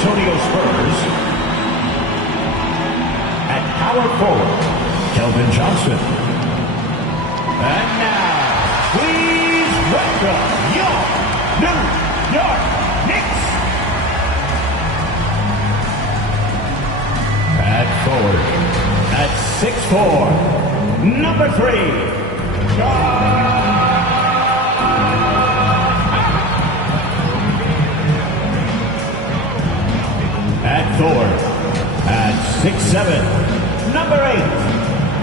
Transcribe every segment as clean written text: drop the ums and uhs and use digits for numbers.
Antonio Spurs, at power forward, Kelvin Johnson. And now, please welcome your New York Knicks. At forward, at 6'4", number 3, at forward, at 6'7", number 8,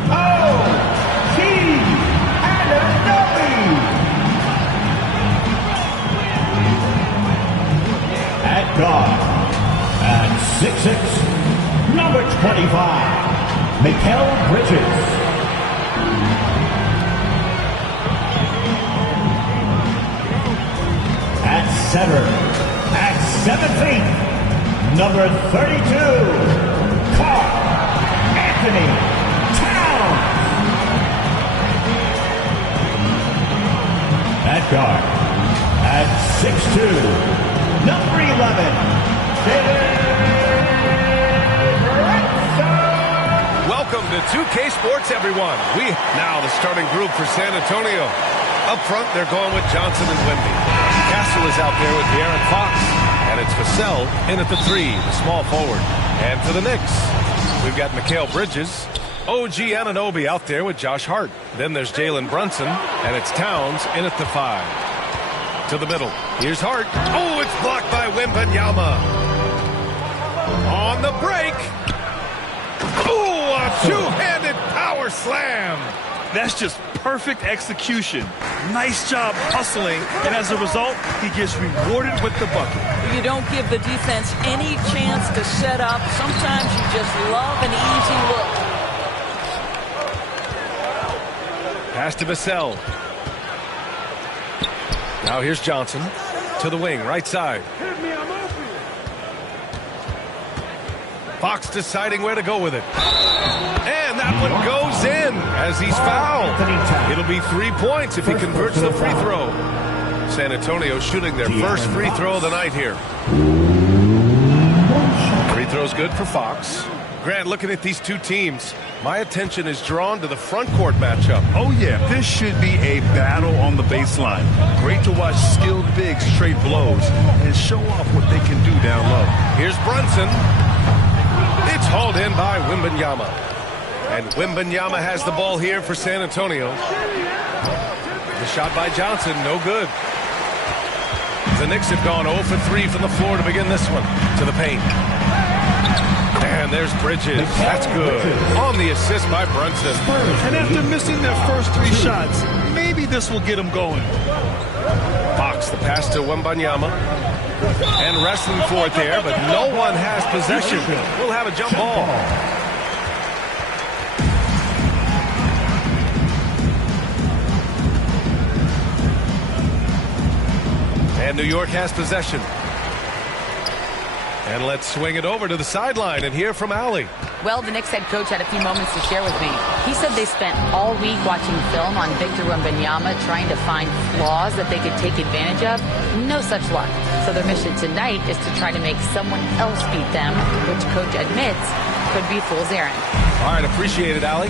O.G. Anunoby. At guard, at 6'6", number 25, Mikal Bridges. At center, at 7 feet, number 32, Karl Anthony Towns. At guard, at 6'2", number 11, Welcome to 2K Sports, everyone. Now the starting group for San Antonio. Up front, they're going with Johnson and Wemby. Castle is out there with De'Aaron Fox. And it's Vassell in at the 3, the small forward. And for the Knicks, we've got Mikal Bridges, O.G. Anunoby out there with Josh Hart. Then there's Jalen Brunson, and it's Towns in at the 5. To the middle, here's Hart. Oh, it's blocked by Wembanyama. On the break. Oh, a two-handed power slam. That's just perfect execution. Nice job hustling, and as a result, he gets rewarded with the bucket. You don't give the defense any chance to set up. Sometimes you just love an easy look. Pass to Vassell. Now here's Johnson to the wing, right side. Fox deciding where to go with it. And that one goes in as he's fouled. It'll be 3 points if he converts the free throw. San Antonio shooting their first free throw of the night here. Free throw's good for Fox. Grant, looking at these two teams, my attention is drawn to the front court matchup. Oh, yeah, this should be a battle on the baseline. Great to watch skilled bigs trade blows and show off what they can do down low. Here's Brunson. It's hauled in by Wembanyama. And Wembanyama has the ball here for San Antonio. The shot by Johnson, no good. The Knicks have gone 0 for 3 from the floor to begin this one. To the paint. And there's Bridges. That's good. On the assist by Brunson. And after missing their first 3 shots, maybe this will get them going. Fox, the pass to Wembanyama. And wrestling for it there, but no one has possession. We'll have a jump ball. And New York has possession. And let's swing it over to the sideline and hear from Allie. Well, the Knicks head coach had a few moments to share with me. He said they spent all week watching film on Victor Wembanyama, trying to find flaws that they could take advantage of. No such luck. So their mission tonight is to try to make someone else beat them, which coach admits could be a fool's errand. All right, appreciate it, Allie.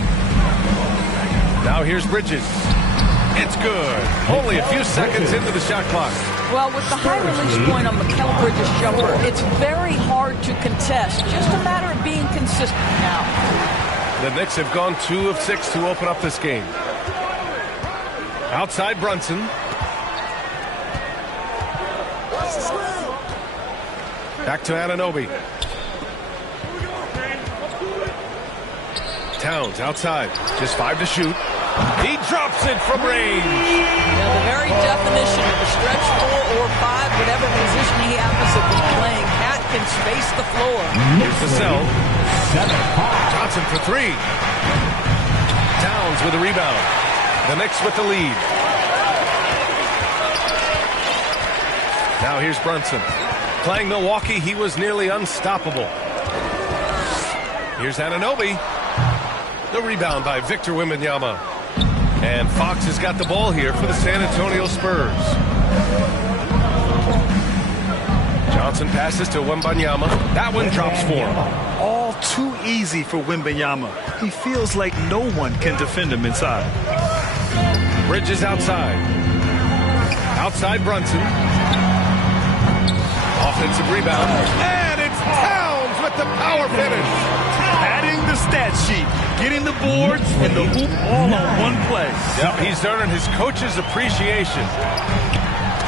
Now here's Bridges. It's good. Only a few seconds into the shot clock. Well, with the high release point on Mikal Bridges' jumper, it's very hard to contest. Just a matter of being consistent now. The Knicks have gone 2 of 6 to open up this game. Outside Brunson. Back to Anunoby. Towns outside. Just 5 to shoot. He drops it from range. Now, the very definition of a stretch 4 or 5, whatever position he happens to be playing, Cat can space the floor. Here's Vassell. Johnson for 3. Towns with a rebound. The Knicks with the lead. Now here's Brunson. Playing Milwaukee, he was nearly unstoppable. Here's Anunoby. The rebound by Victor Wembanyama. And Fox has got the ball here for the San Antonio Spurs. Johnson passes to Wembanyama. That one drops for him. All too easy for Wembanyama. He feels like no one can defend him inside. Bridges outside. Outside Brunson. Offensive rebound. And it's Towns with the power finish. Adding the stat sheet. Getting the boards and the hoop all on one play. Yep, he's earning his coach's appreciation.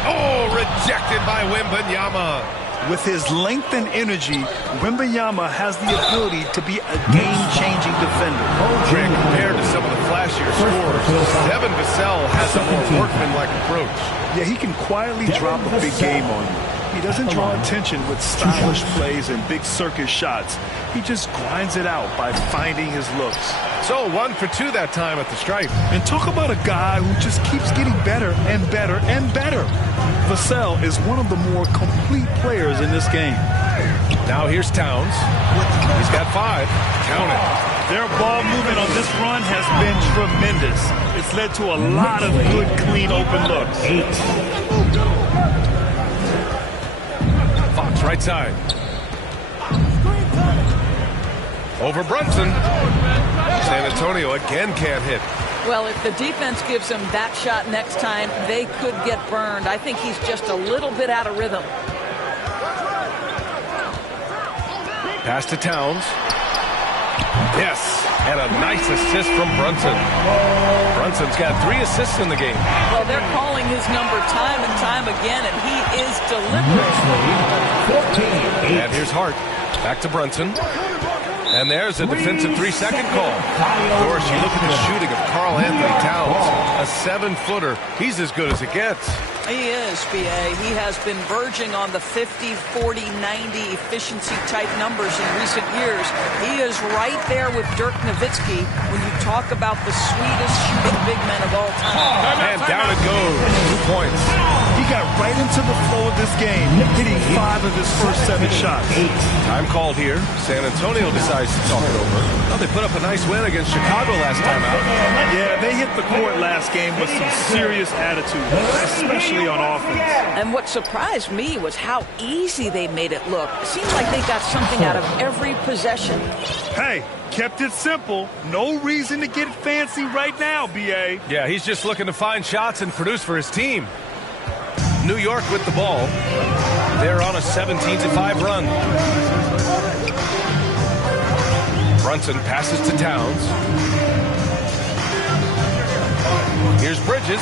Oh, rejected by Wembanyama. With his length and energy, Wembanyama has the ability to be a game-changing defender. Greg, compared to some of the flashier scorers, Devin Vassell has a more workmanlike approach. Yeah, he can quietly drop a big game on you. He doesn't draw attention with stylish plays and big circus shots. He just grinds it out by finding his looks. So 1 for 2 that time at the stripe. And talk about a guy who just keeps getting better and better and better. Vassell is one of the more complete players in this game. Now here's Towns. He's got 5. Count it. Their ball movement on this run has been tremendous. It's led to a lot of good, clean, open looks. 8. Fox right side. Over Brunson. San Antonio again can't hit. Well, if the defense gives him that shot next time, they could get burned. I think he's just a little bit out of rhythm. Pass to Towns. Yes, and a nice assist from Brunson. Brunson's got 3 assists in the game. Well, they're calling his number time and time again, and he is delivering. And here's Hart. Back to Brunson. And there's a defensive 3-second call. Of course, you look at the shooting of Karl Anthony Towns, a 7-footer. He's as good as it gets. He is, B.A. He has been verging on the 50, 40, 90 efficiency type numbers in recent years. He is right there with Dirk Nowitzki when you talk about the sweetest shooting big men of all time. And down it goes. 2 points. He got right into the flow of this game, hitting 5 of his first 7 shots. Time called here. San Antonio decides to talk it over. Well, they put up a nice win against Chicago last time out. Yeah, they hit the court last game with some serious attitude, especially on offense. And what surprised me was how easy they made it look. It seems like they got something out of every possession. Hey, kept it simple. No reason to get fancy right now, B.A. Yeah, he's just looking to find shots and produce for his team. New York with the ball. They're on a 17-5 run. Brunson passes to Towns. Here's Bridges.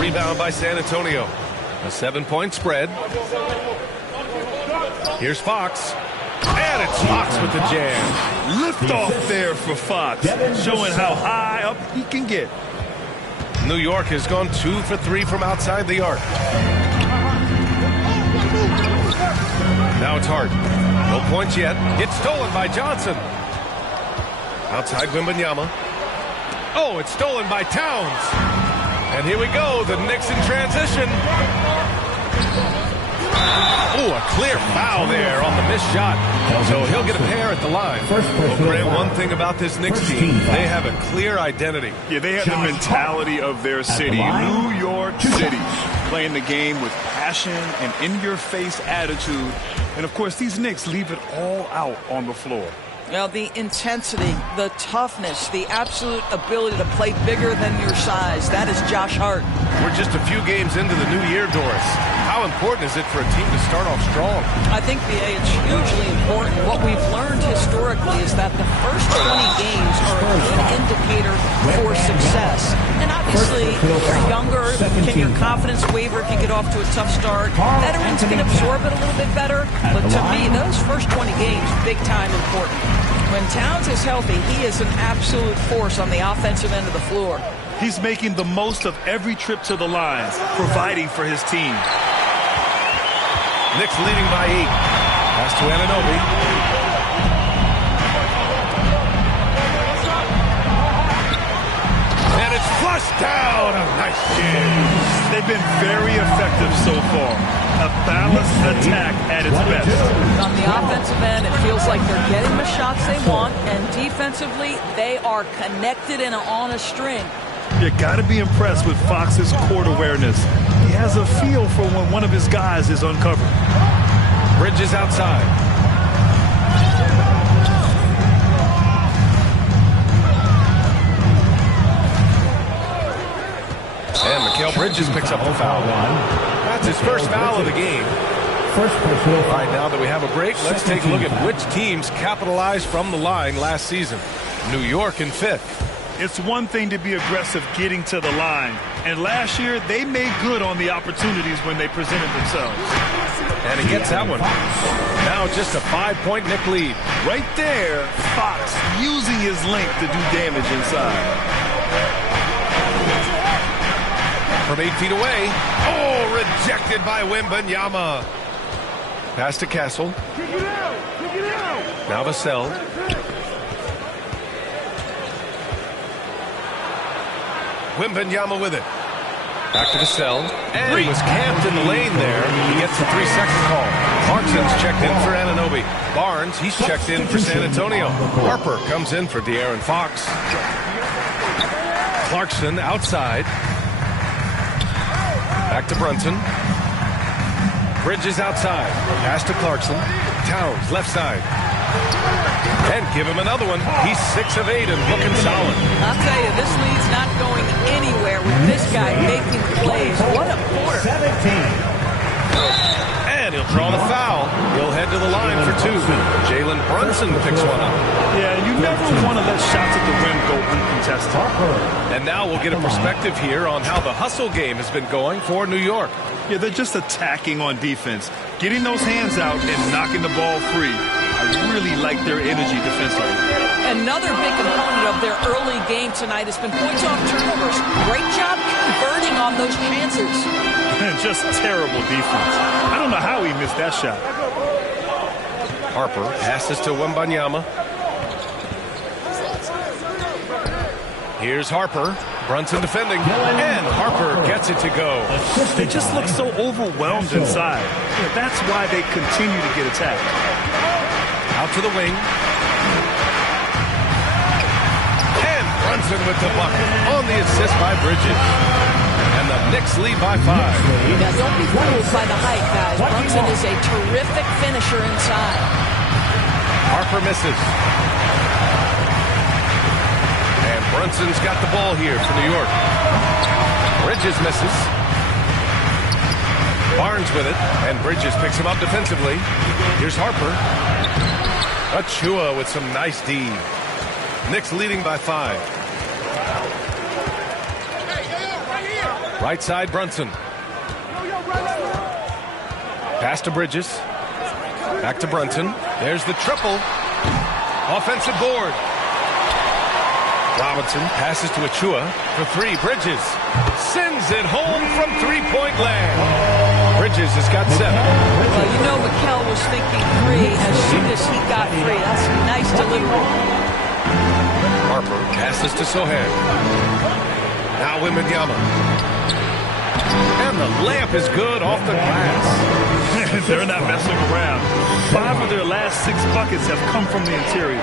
Rebound by San Antonio. A 7-point spread. Here's Fox. And it's Fox with the jam. Lift off there for Fox, showing how high up he can get. New York has gone 2 for 3 from outside the arc. Now it's Hart. No points yet. It's stolen by Johnson. Outside Wembanyama. Oh, it's stolen by Towns. And here we go. The Knicks in transition. Oh, a clear foul there on the missed shot. So he'll get a pair at the line. Well, Grant, one thing about this Knicks team, they have a clear identity. Yeah, they have the mentality of their city, New York City, playing the game with passion and in-your-face attitude. And, of course, these Knicks leave it all out on the floor. Well, the intensity, the toughness, the absolute ability to play bigger than your size. That is Josh Hart. We're just a few games into the new year, Doris. How important is it for a team to start off strong? I think, B.A., it's hugely important. What we've learned historically is that the first 20 games are a good indicator for success. And obviously, if you're younger, can your confidence waver if you get off to a tough start? Veterans can absorb it a little bit better. But to me, those first 20 games, big time important. When Towns is healthy, he is an absolute force on the offensive end of the floor. He's making the most of every trip to the line, providing for his team. Knicks leading by 8. Pass to Anunoby. And it's flushed down. A nice jam. They've been very effective so far. A balanced attack at its best. On the offensive end, it feels like they're getting the shots they want, and defensively, they are connected and on a string. You got to be impressed with Fox's court awareness. He has a feel for when one of his guys is uncovered. Bridges outside. And Mikal Bridges picks up the foul. That's his first foul of the game. All right, now that we have a break, let's take a look at which teams capitalized from the line last season. New York in 5th. It's one thing to be aggressive getting to the line, and last year they made good on the opportunities when they presented themselves. And he gets that one. Now just a 5-point Knick lead. Right there, Fox using his length to do damage inside. From 8 feet away. Oh, rejected by Wembanyama. Pass to Castle. Now Vassell. Wembanyama with it. Back to Vassell. And he was camped in the lane there. He gets the 3-second call. Clarkson's checked in for Anunoby. Barnes, he's checked in for San Antonio. Harper comes in for De'Aaron Fox. Clarkson outside. Back to Brunson. Bridges outside. Pass to Clarkson. Towns left side. And give him another one. He's 6 of 8 and looking solid. I'll tell you, this lead's not going anywhere with this guy making plays. What a quarter. 17. And he'll draw the foul. He'll head to the line for 2. Jalen Brunson picks one up. Yeah, you never want to let shots at the rim go uncontested. And now we'll get a perspective here on how the hustle game has been going for New York. Yeah, they're just attacking on defense, getting those hands out and knocking the ball free. I really like their energy defensively. Another big component of their early game tonight has been points off turnovers. Great job converting on those chances. Just terrible defense. I don't know how he missed that shot. Harper passes to Wembanyama. Here's Harper. Brunson defending. And Harper gets it to go. They just look so overwhelmed inside. That's why they continue to get attacked. Out to the wing. And Brunson with the bucket on the assist by Bridges. And the Knicks lead by 5. Now, don't be fooled by the height, guys. Brunson is a terrific finisher inside. Harper misses. And Brunson's got the ball here for New York. Bridges misses. Barnes with it. And Bridges picks him up defensively. Here's Harper. Achua with some nice D. Knicks leading by 5. Right side, Brunson. Pass to Bridges. Back to Brunson. There's the triple. Offensive board. Robinson passes to Achua for 3. Bridges sends it home from 3-point land. Bridges has got 7. Well, you know Mikal was thinking 3 as soon as he got free. That's a nice delivery. Harper passes to Sohan. Now Wembanyama. And the layup is good off the glass. They're not messing around. 5 of their last 6 buckets have come from the interior.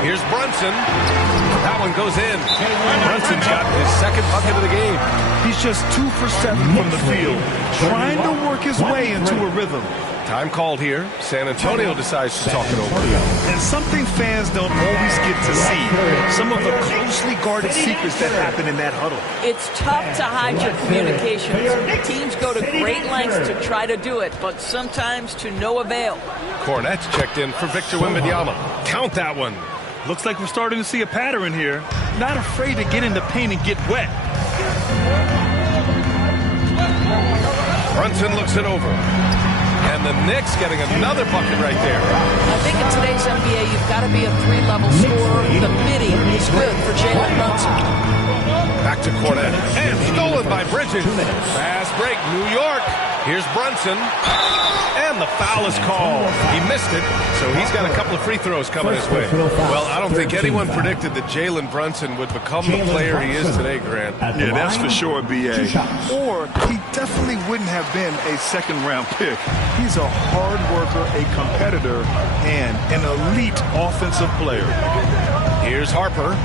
Here's Brunson. That one goes in. Brunson's got his 2nd bucket of the game. He's just 2 for 7 from the field, trying to work his way into a rhythm. Time called here. San Antonio decides to talk it over. And something fans don't always get to see, some of the closely guarded secrets that happen in that huddle. It's tough to hide your communications. Teams go to great lengths to try to do it, but sometimes to no avail. Cornette's checked in for Victor Wembanyama. Count that one. Looks like we're starting to see a pattern here. Not afraid to get in the paint and get wet. Brunson looks it over. And the Knicks getting another bucket right there. I think in today's NBA, you've got to be a 3-level scorer. The midi is good for Jalen Brunson. Back to Cornette. And stolen by Bridges. Fast break, New York. Here's Brunson. And the foul is called. He missed it, so he's got a couple of free throws coming his way. Well, I don't think anyone predicted that Jalen Brunson would become the player he is today, Grant. Yeah, that's for sure, B.A. Or he definitely wouldn't have been a 2nd-round pick. He's a hard worker, a competitor, and an elite offensive player. Here's Harper.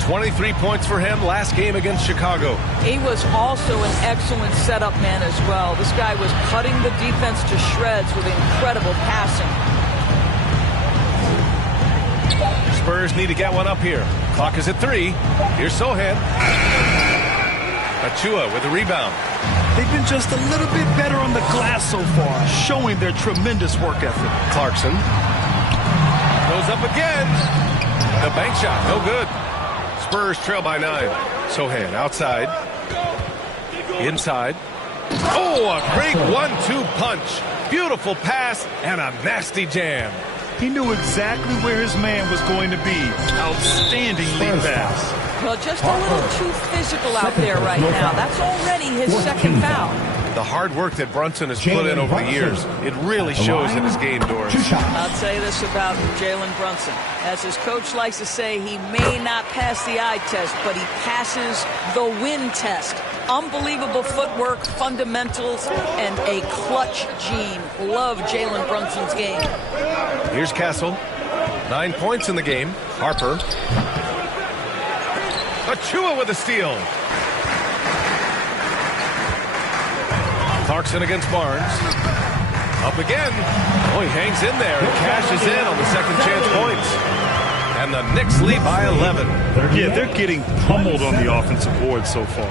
23 points for him last game against Chicago. He was also an excellent setup man as well. This guy was cutting the defense to shreds with incredible passing. Spurs need to get one up here. Clock is at 3. Here's Sohan. Achua with a rebound. They've been just a little bit better on the glass so far, showing their tremendous work ethic. Clarkson goes up again. The bank shot, no good. Spurs trail by 9. Sohan outside. Inside. Oh, a great 1-2 punch. Beautiful pass and a nasty jam. He knew exactly where his man was going to be. Outstanding lead pass. Well, just a little too physical out there right now. That's already his second foul. The hard work that Brunson has put in over the years, it really shows in his game, Doris. I'll say this about Jalen Brunson. As his coach likes to say, he may not pass the eye test, but he passes the win test. Unbelievable footwork, fundamentals, and a clutch gene. Love Jalen Brunson's game. Here's Castle. 9 points in the game. Harper. Achua with a steal. Clarkson against Barnes. Up again. Oh, he hangs in there and cashes in on the second chance points. And the Knicks lead by 11. Yeah, they're getting pummeled on the offensive board so far.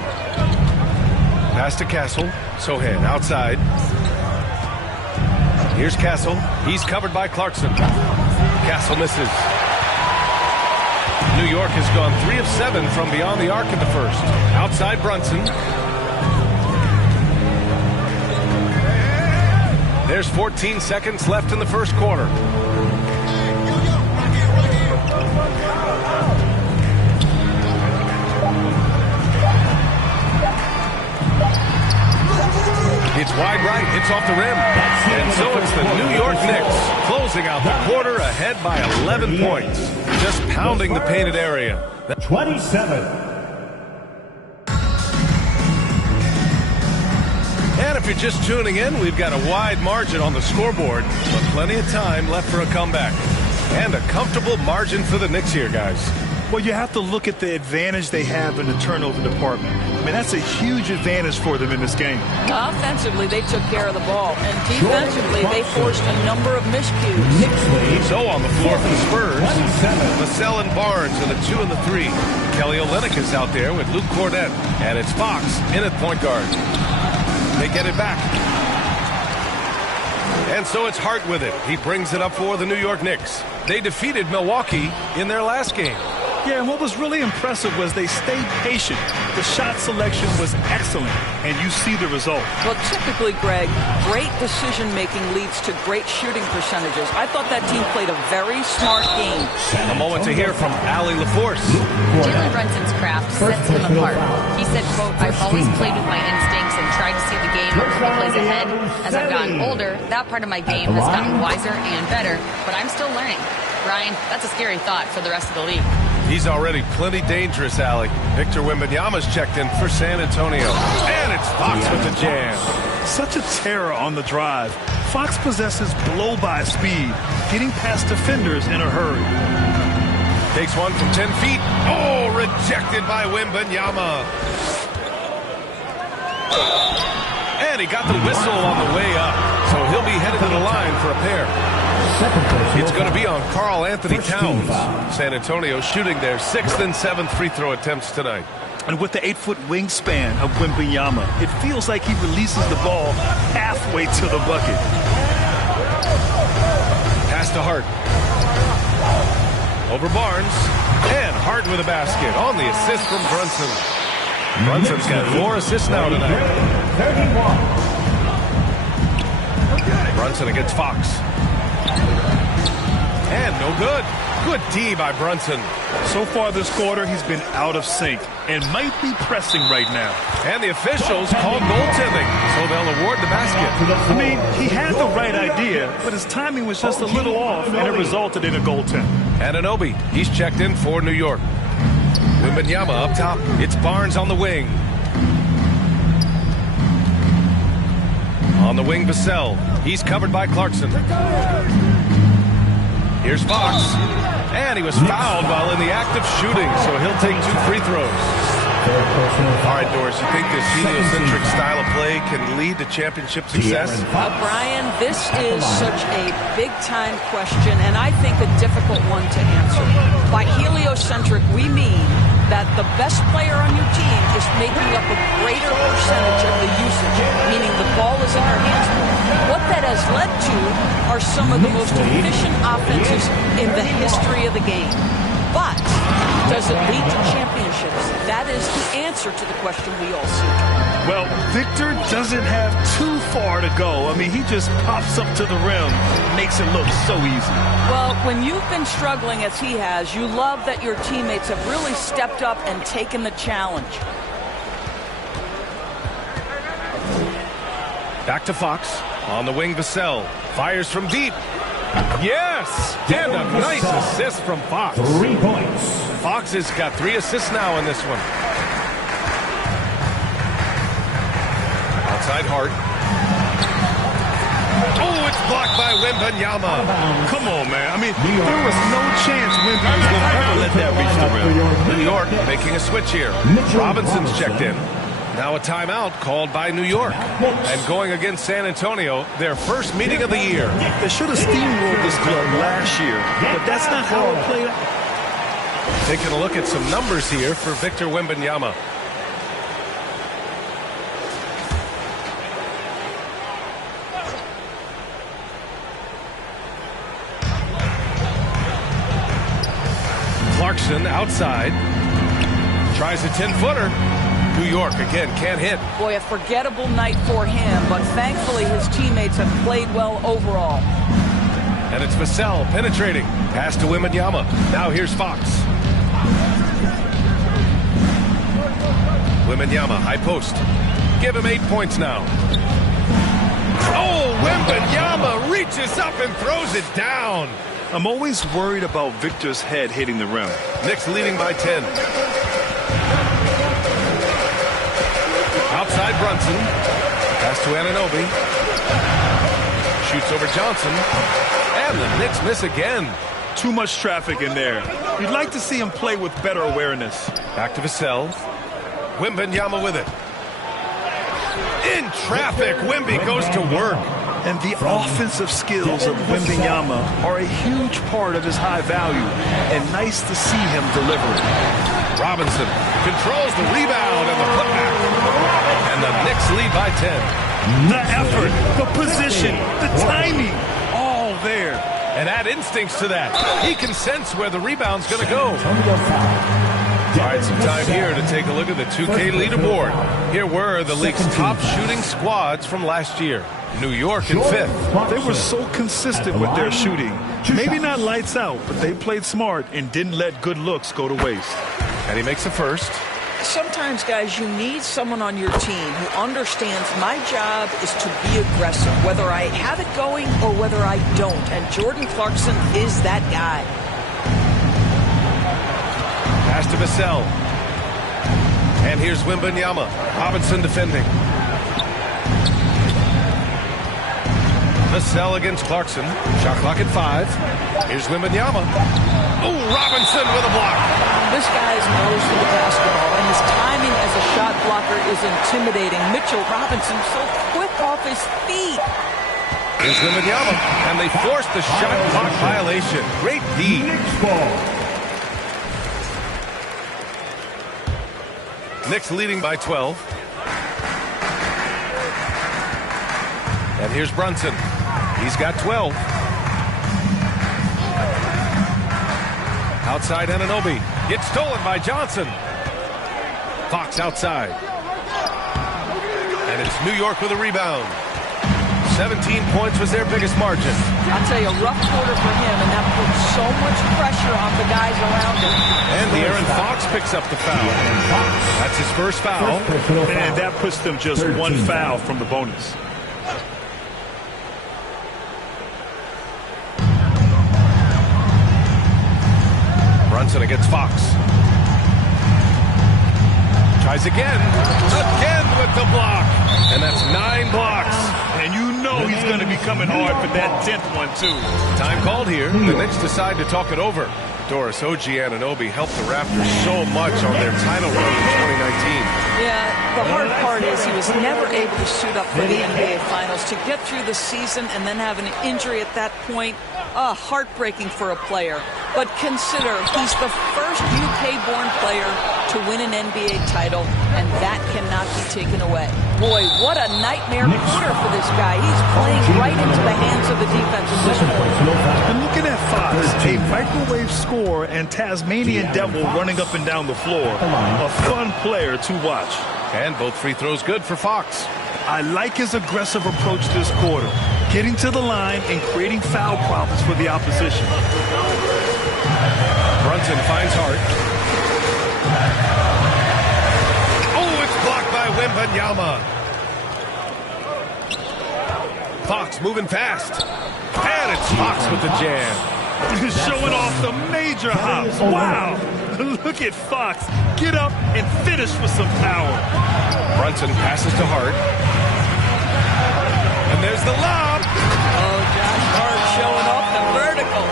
Pass to Castle. Sohan outside. Here's Castle. He's covered by Clarkson. Castle misses. New York has gone 3 of 7 from beyond the arc in the first. Outside Brunson. There's 14 seconds left in the first quarter. It's wide right, hits off the rim. And so it's the New York Knicks closing out the quarter ahead by 11 points. Just pounding the painted area. 27. And if you're just tuning in, we've got a wide margin on the scoreboard, but plenty of time left for a comeback. And a comfortable margin for the Knicks here, guys. Well, you have to look at the advantage they have in the turnover department. I mean, that's a huge advantage for them in this game. Offensively, they took care of the ball. And defensively, they forced a number of miscues. So on the floor for the Spurs, Vassell and Barnes in the 2 and the 3. Kelly Olynyk is out there with Luke Cornett. And it's Fox in at point guard. They get it back. And so it's Hart with it. He brings it up for the New York Knicks. They defeated Milwaukee in their last game. Yeah, and what was really impressive was they stayed patient. The shot selection was excellent, and you see the result. Well, typically, Greg, great decision-making leads to great shooting percentages. I thought that team played a very smart game. A moment to hear from Allie LaForce. Jalen Brunson's craft sets him apart. He said, quote, "I've always played with my instincts and tried to see the game a couple plays ahead. As I've gotten older, that part of my game has gotten wiser and better, but I'm still learning." Ryan, that's a scary thought for the rest of the league. He's already plenty dangerous, Allie. Victor Wembanyama's checked in for San Antonio. And it's Fox with the jam. Such a terror on the drive. Fox possesses blow-by speed, getting past defenders in a hurry. Takes one from 10 feet. Oh, rejected by Wembanyama. And he got the whistle on the way up. So he'll be headed to the line for a pair. It's going to be on Karl Anthony Towns. San Antonio shooting their 6th and 7th free throw attempts tonight. And with the 8-foot wingspan of Wembanyama, it feels like he releases the ball halfway to the bucket. Pass to Hart. Over Barnes. And Hart with a basket on the assist from Brunson. Brunson's got 4 assists now tonight. 31. Brunson against Fox. And no good. Good D by Brunson. So far this quarter, he's been out of sync and might be pressing right now. And the officials called goaltending, so they'll award the basket. I mean, he had the right idea, but his timing was just a little off, and it resulted in a goaltend. Anunoby, he's checked in for New York. Wembanyama up top. It's Barnes on the wing. On the wing, Vassell. He's covered by Clarkson. Here's Fox. And he was fouled while in the act of shooting, so he'll take 2 free throws. All right, Doris, you think this heliocentric style of play can lead to championship success? Brian, this is such a big-time question, and I think a difficult one to answer. By heliocentric, we mean that the best player on your team is making up a greater percentage of the usage, meaning the ball is in their hands more. What that has led to are some of the most efficient offenses in the history of the game. But does it lead to championships? That is the answer to the question we all seek. Well, Victor doesn't have too far to go. I mean, he just pops up to the rim, makes it look so easy. Well, when you've been struggling as he has, you love that your teammates have really stepped up and taken the challenge. Back to Fox. On the wing, Vassell fires from deep. Yes! And a nice assist from Fox. 3 points. Fox has got 3 assists now in this one. Outside Hart. Oh, it's blocked by Wembanyama. Come on, man. I mean, there was no chance Wemby was going to ever let that reach the rim. New York making a switch here. Robinson's checked in. Now a timeout called by New York. And going against San Antonio, their first meeting of the year. They should have steamrolled this club last year, but that's not how it played out. Taking a look at some numbers here for Victor Wembanyama. Clarkson outside. Tries a 10-footer. New York, again, can't hit. Boy, a forgettable night for him, but thankfully his teammates have played well overall. And it's Vassell penetrating. Pass to Wembanyama. Now here's Fox. Wembanyama, high post. Give him 8 points now. Oh, Wembanyama reaches up and throws it down. I'm always worried about Victor's head hitting the rim. Knicks leading by 10. Outside Brunson. Pass to Anunoby. Shoots over Johnson. And the Knicks miss again. Too much traffic in there. You'd like to see him play with better awareness. Back to Vassell. Wembanyama with it. In traffic, Wemby goes to work. And the offensive skills of Wembanyama are a huge part of his high value. And nice to see him deliver it. Robinson controls the rebound and the putback. And the Knicks lead by 10. The effort, the position, the timing, all there. And add instincts to that. He can sense where the rebound's going to go. All right, some time here to take a look at the 2K leaderboard. Here were the league's top shooting squads from last year. New York in 5th. They were so consistent with their shooting. Maybe not lights out, but they played smart and didn't let good looks go to waste. And he makes the first. Sometimes, guys, you need someone on your team who understands my job is to be aggressive, whether I have it going or whether I don't. And Jordan Clarkson is that guy. Pass to Vassell. And here's Wembanyama. Robinson defending. Vassell against Clarkson. Shot clock at 5. Here's Wembanyama. Oh, Robinson with a block. This guy's nose for the basketball, and his timing as a shot blocker is intimidating. Mitchell Robinson so quick off his feet. Here's Wembanyama, and they forced the shot clock violation. Great D. Knicks leading by 12. And here's Brunson. He's got 12. Outside Anunoby. It's stolen by Johnson. Fox outside. And it's New York with a rebound. 17 points was their biggest margin. I'll tell you, a rough quarter for him, and that puts so much pressure on the guys around him. And De'Aaron Fox picks up the foul. That's his first foul. And that puts them just 1 foul from the bonus. Brunson against Fox. Tries again with the block. And that's 9 blocks. And you know know he's going to be coming hard for that 10th one, too. Time called here. The Knicks decide to talk it over. Doris OG Anunoby helped the Raptors so much on their title run in 2019. Yeah, the hard part is he was never able to suit up for the NBA Finals. To get through the season and then have an injury at that point, heartbreaking for a player. But consider, he's the first UK-born player to win an NBA title, and that cannot be taken away. Boy, what a nightmare quarter for this guy. He's playing right into the hands of the defense at this point. And looking at Fox, a microwave score and Tasmanian Devil running up and down the floor. A fun player to watch. And both free throws good for Fox. I like his aggressive approach this quarter, getting to the line and creating foul problems for the opposition. Brunson finds Hart. Oh, it's blocked by Wembanyama. Fox moving fast. And it's Fox with the jam. He's showing off the major hops. Wow. Look at Fox. Get up and finish with some power. Brunson passes to Hart. And there's the lob. Oh, Josh Hart showing off the vertical.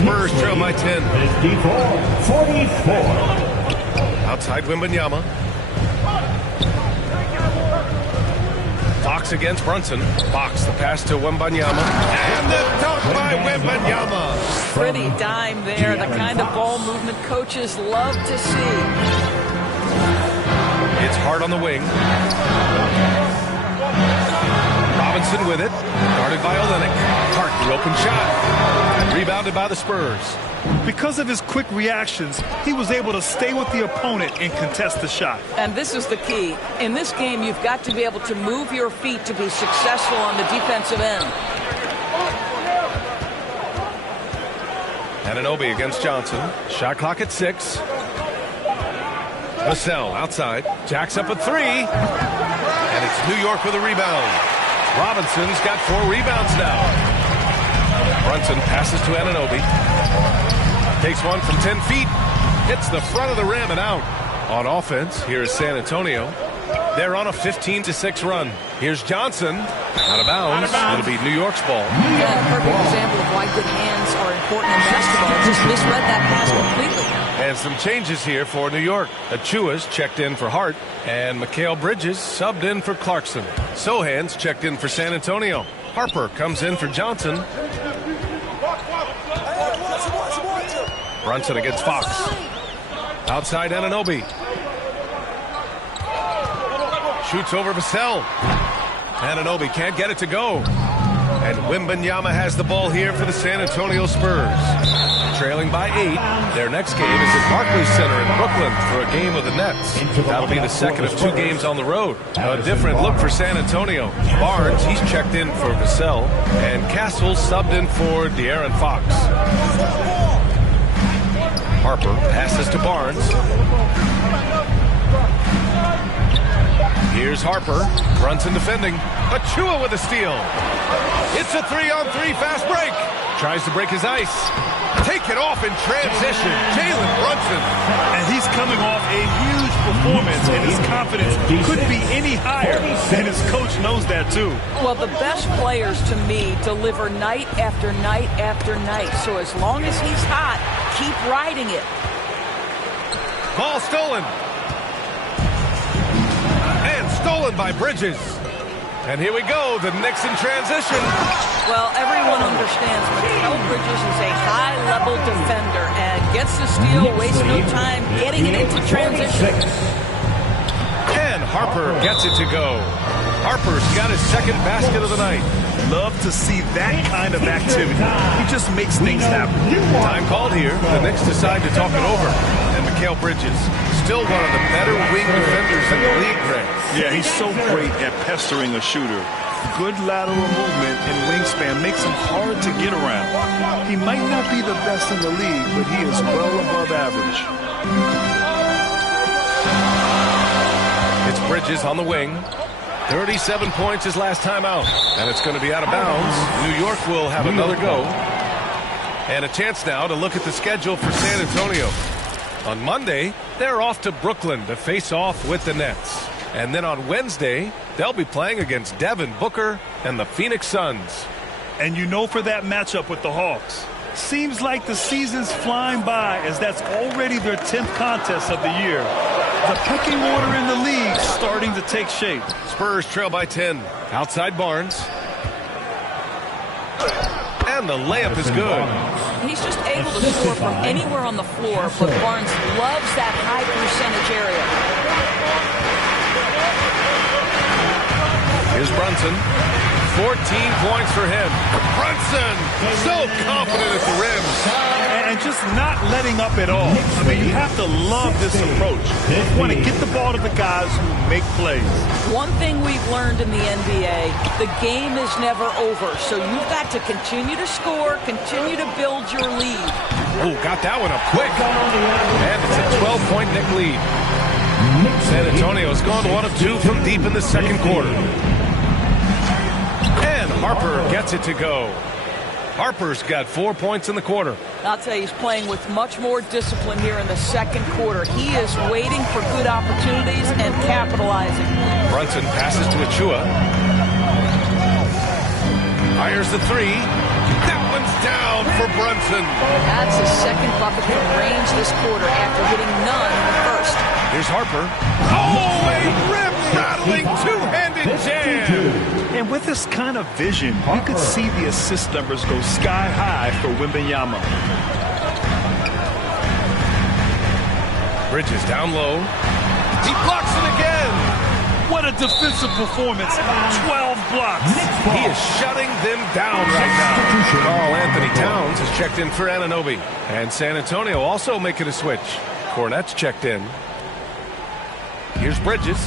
Spurs trail by 10. 54-44. Outside Wembanyama. Fox against Brunson. Fox the pass to Wembanyama. And the dunk by Wembanyama. Pretty dime there. The kind of ball movement coaches love to see. It's Hart on the wing. Robinson with it. Guarded by Olynyk. Hart the open shot. Rebounded by the Spurs. Because of his quick reactions, he was able to stay with the opponent and contest the shot. And this is the key. In this game, you've got to be able to move your feet to be successful on the defensive end. Anunoby against Johnson. Shot clock at 6. Vassell outside. Jacks up a 3. And it's New York with a rebound. Robinson's got 4 rebounds now. Brunson passes to Anunoby. Takes one from 10 feet. Hits the front of the rim and out. On offense, here is San Antonio. They're on a 15-6 run. Here's Johnson. Out of bounds. It'll be New York's ball. Yeah, a perfect example of why good hands are important in basketball. Just misread that pass completely. And some changes here for New York. Achua's checked in for Hart. And Mikal Bridges subbed in for Clarkson. Sohan's checked in for San Antonio. Harper comes in for Johnson. Brunson against Fox. Outside Anunoby. Shoots over Vassell. Anunoby can't get it to go. And Wembanyama has the ball here for the San Antonio Spurs. Trailing by 8. Their next game is at Barclays Center in Brooklyn for a game with the Nets. That'll be the second of 2 games on the road. A different look for San Antonio. Barnes, he's checked in for Vassell. And Castle subbed in for De'Aaron Fox. Harper passes to Barnes. Here's Harper. Brunson defending. Achua with a steal. It's a 3-on-3 fast break. Tries to break his ice. Take it off in transition. Jalen Brunson. And he's coming off a huge performance, and his confidence couldn't be any higher. And his coach knows that, too. Well, the best players, to me, deliver night after night after night. So as long as he's hot, keep riding it. Ball stolen. And stolen by Bridges. And here we go, the Knicks in transition. Well, everyone understands Mikal Bridges is a high-level defender and gets the steal, wastes no time getting it into transition. And Harper gets it to go. Harper's got his second basket of the night. Love to see that kind of activity. He just makes things happen. Time called here. The Knicks decide to talk it over. And Mikal Bridges, still one of the better wing defenders in the league, Greg. Yeah, he's so great at pestering a shooter. Good lateral movement and wingspan makes him hard to get around. He might not be the best in the league, but he is well above average. It's Bridges on the wing. 37 points his last time out. And it's going to be out of bounds. New York will have another go. And a chance now to look at the schedule for San Antonio. On Monday, they're off to Brooklyn to face off with the Nets. And then on Wednesday, They'll be playing against Devin Booker and the Phoenix Suns. And you know, for that matchup with the Hawks, seems like the season's flying by, as that's already their 10th contest of the year. The pecking order in the league starting to take shape. Spurs trail by 10. Outside Barnes. And the layup is good. He's just able to score from anywhere on the floor, but Barnes loves that high percentage area. Here's Brunson. 14 points for him. Brunson, so confident at the rim. And just not letting up at all. I mean, you have to love this approach. You want to get the ball to the guys who make plays. One thing we've learned in the NBA, the game is never over. So you've got to continue to score, continue to build your lead. Oh, got that one up quick. And it's a 12-point Knick lead. San Antonio's gone 1 of 2 from deep in the second quarter. And Harper gets it to go. Harper's got 4 points in the quarter. I'll tell you, he's playing with much more discipline here in the second quarter. He is waiting for good opportunities and capitalizing. Brunson passes to Achua. Fires the three. That one's down for Brunson. That's his second bucket from range this quarter after hitting none in the first. Here's Harper. Oh, a rim-rattling two-handed jam. And with this kind of vision, you could see the assist numbers go sky high for Wembanyama. Bridges down low. He blocks it again. What a defensive performance. 12 blocks. He is shutting them down right now. Karl Anthony Towns has checked in for Anunoby. And San Antonio also making a switch. Cornette's checked in. Here's Bridges.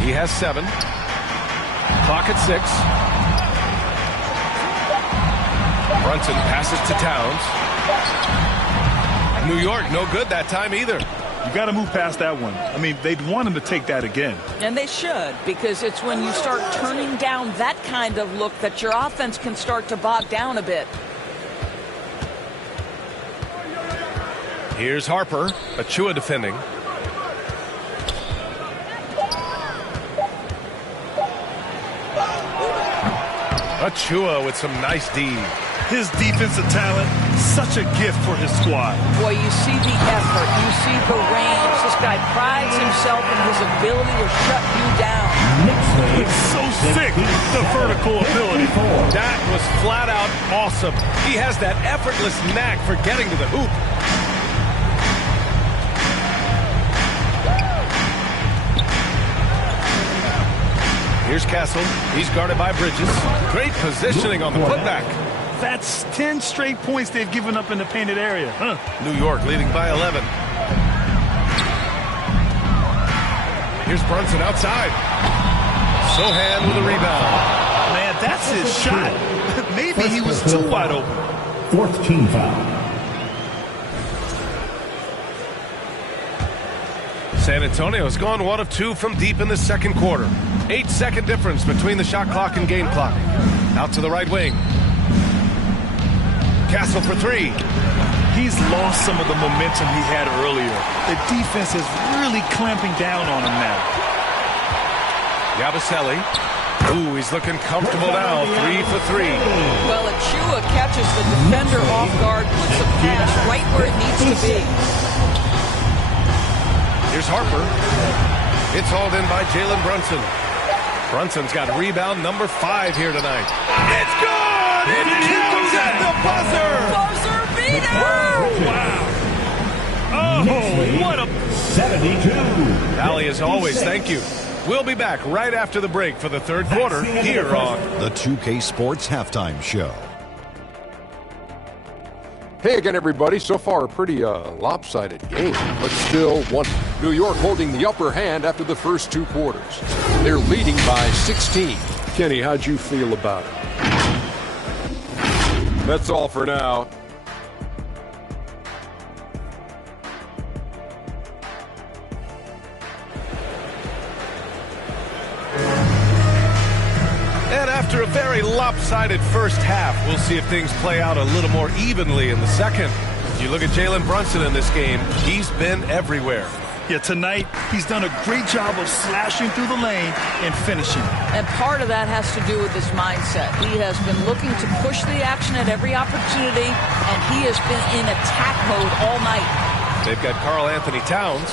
He has 7. Clock at 6. Brunson passes to Towns. New York, no good that time either. You got to move past that one. I mean, they'd want him to take that again. And they should, because it's when you start turning down that kind of look that your offense can start to bog down a bit. Here's Harper. Achua defending. Achua with some nice D. His defensive talent, such a gift for his squad. Boy, you see the effort, you see the range. This guy prides himself in his ability to shut you down. It's so sick, the vertical ability. That was flat out awesome. He has that effortless knack for getting to the hoop. Here's Castle. He's guarded by Bridges. Great positioning on the putback. That's 10 straight points they've given up in the painted area. New York leading by 11. Here's Brunson outside. Sohan with a rebound. Man, that's his shot. Maybe he was too wide open. 4th team foul. San Antonio's gone 1 of 2 from deep in the second quarter. 8-second difference between the shot clock and game clock. Out to the right wing. Castle for 3. He's lost some of the momentum he had earlier. The defense is really clamping down on him now. Yabusele. Ooh, he's looking comfortable now. 3 for 3. Well, Achua catches the defender off guard, puts the pass right where it needs to be. Here's Harper. It's hauled in by Jalen Brunson. Brunson's got rebound number 5 here tonight. It's good! It counts at the buzzer! Buzzer beater! Wow! Oh, what a... 72. Allie, as always, thank you. We'll be back right after the break for the third quarter here on the 2K Sports Halftime Show. Hey again, everybody. So far, a pretty lopsided game, but still one. New York holding the upper hand after the first 2 quarters. They're leading by 16. Kenny, how'd you feel about it? That's all for now. And after a very lopsided first half, we'll see if things play out a little more evenly in the second. If you look at Jalen Brunson in this game, he's been everywhere. Yeah, tonight he's done a great job of slashing through the lane and finishing. And part of that has to do with his mindset. He has been looking to push the action at every opportunity, and he has been in attack mode all night. They've got Karl Anthony Towns.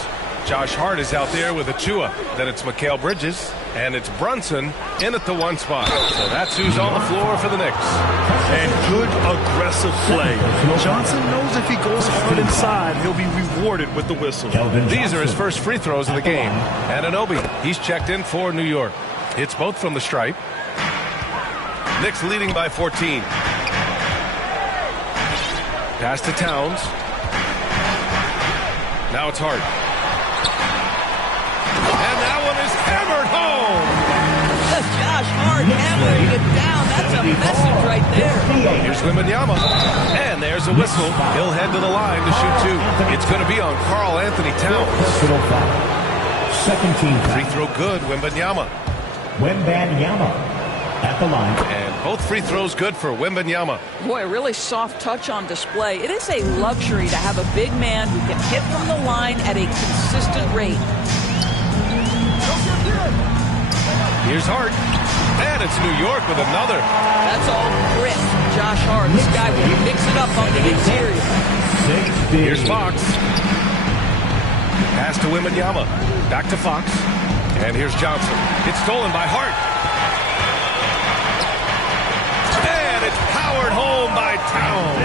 Josh Hart is out there with Achua. Then it's Mikal Bridges. And it's Brunson in at the 1 spot. So that's who's on the floor for the Knicks. And good aggressive play. Johnson knows if he goes hard inside, he'll be rewarded with the whistle. These are his first free throws of the game. Anunoby, he's checked in for New York. Hits both from the stripe. Knicks leading by 14. Pass to Towns. Now it's Hart. And that one is hammered home. Josh Hart hammering it down. That's a message right there. Here's Wembanyama. And there's a whistle. He'll head to the line to shoot 2. It's going to be on Karl Anthony Towns. Second team foul. Free throw good, Wembanyama. Wembanyama at the line. And both free throws good for Wembanyama. Boy, a really soft touch on display. It is a luxury to have a big man who can hit from the line at a consistent rate. Here's Hart. And it's New York with another. That's all grit. Josh Hart, this guy will mix it up on the interior. Here's Fox. Pass to Wembanyama. Back to Fox. And here's Johnson. It's stolen by Hart. And it's powered home by Towns.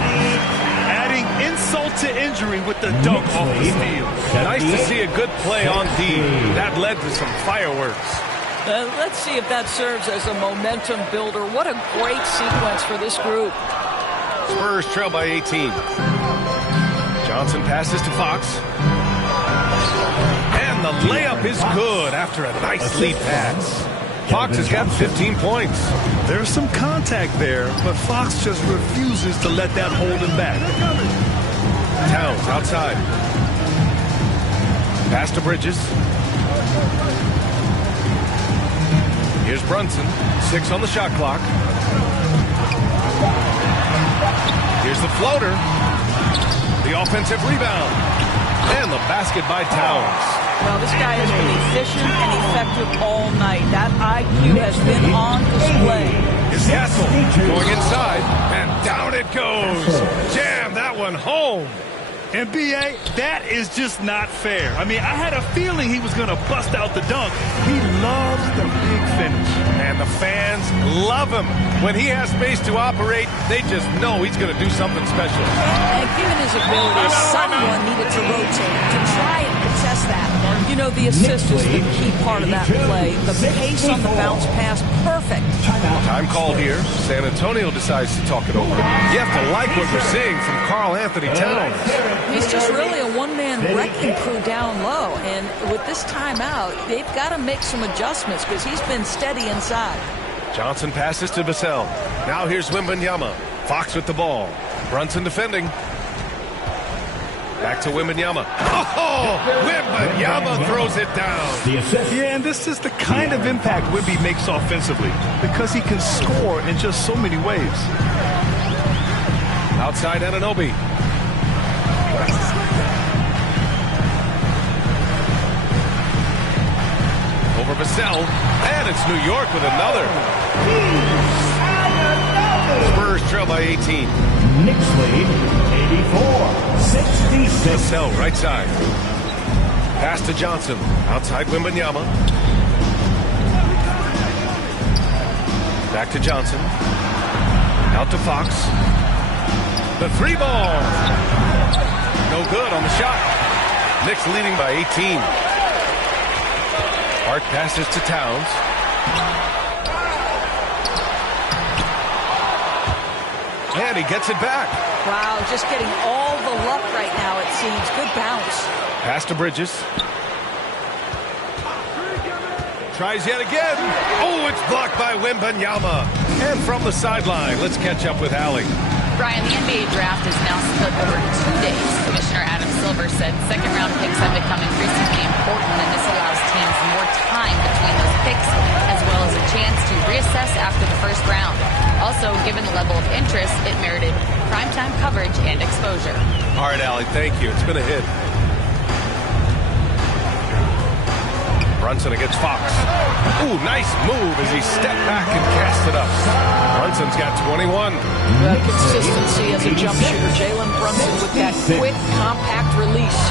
Adding insult to injury with the dunk off the steal. Nice to see a good play on D. That led to some fireworks. Let's see if that serves as a momentum builder. What a great sequence for this group. Spurs trail by 18. Johnson passes to Fox. And the layup is good after a nice lead pass. Fox has got 15 points. There's some contact there, but Fox just refuses to let that hold him back. Towns outside. Pass to Bridges. Here's Brunson. 6 on the shot clock. Here's the floater. The offensive rebound. And the basket by Towns. Well, this guy has been efficient and effective all night. That IQ has been on display. Here's Castle going inside. And down it goes. Jam that one home. And B.A., that is just not fair. I mean, I had a feeling he was going to bust out the dunk. He loves the big finish. And the fans love him. When he has space to operate, they just know he's going to do something special. And given his ability, someone needed to rotate to try and contest that. You know, the assist is the key part of that play. The pace on the bounce pass, perfect. Time called here. San Antonio decides to talk it over. You have to like what we're seeing from Karl Anthony Towns. He's just really a one-man wrecking crew down low. And with this timeout, they've got to make some adjustments because he's been steady inside. Johnson passes to Vassell. Now here's Wembanyama. Fox with the ball. Brunson defending. Back to Wembanyama. Oh! Wembanyama throws it down. Yeah, and this is the kind of impact Wemby makes offensively because he can score in just so many ways. Outside Anunoby. Over Vassell. And it's New York with another. Spurs trail by 18. Knicks lead 84-66. Vassell right side. Pass to Johnson. Outside Wembanyama. Back to Johnson. Out to Fox. The 3-ball. No good on the shot. Knicks leading by 18. Hart passes to Towns. And he gets it back. Wow, just getting all the luck right now, it seems. Good bounce. Pass to Bridges. Tries yet again. Oh, it's blocked by Wembanyama. And from the sideline, let's catch up with Allie. Brian, the NBA draft is now split over 2 days. Commissioner Adam Silver said second-round picks have become increasingly important, and this allows teams more time between those picks, as well as a chance to reassess after the first round. Also, given the level of interest, it merited primetime coverage and exposure. All right, Allie, thank you. It's been a hit. Brunson against Fox. Ooh, nice move as he stepped back and cast it up. Brunson's got 21. Consistency as a jump shooter. Jalen Brunson with that quick, compact release.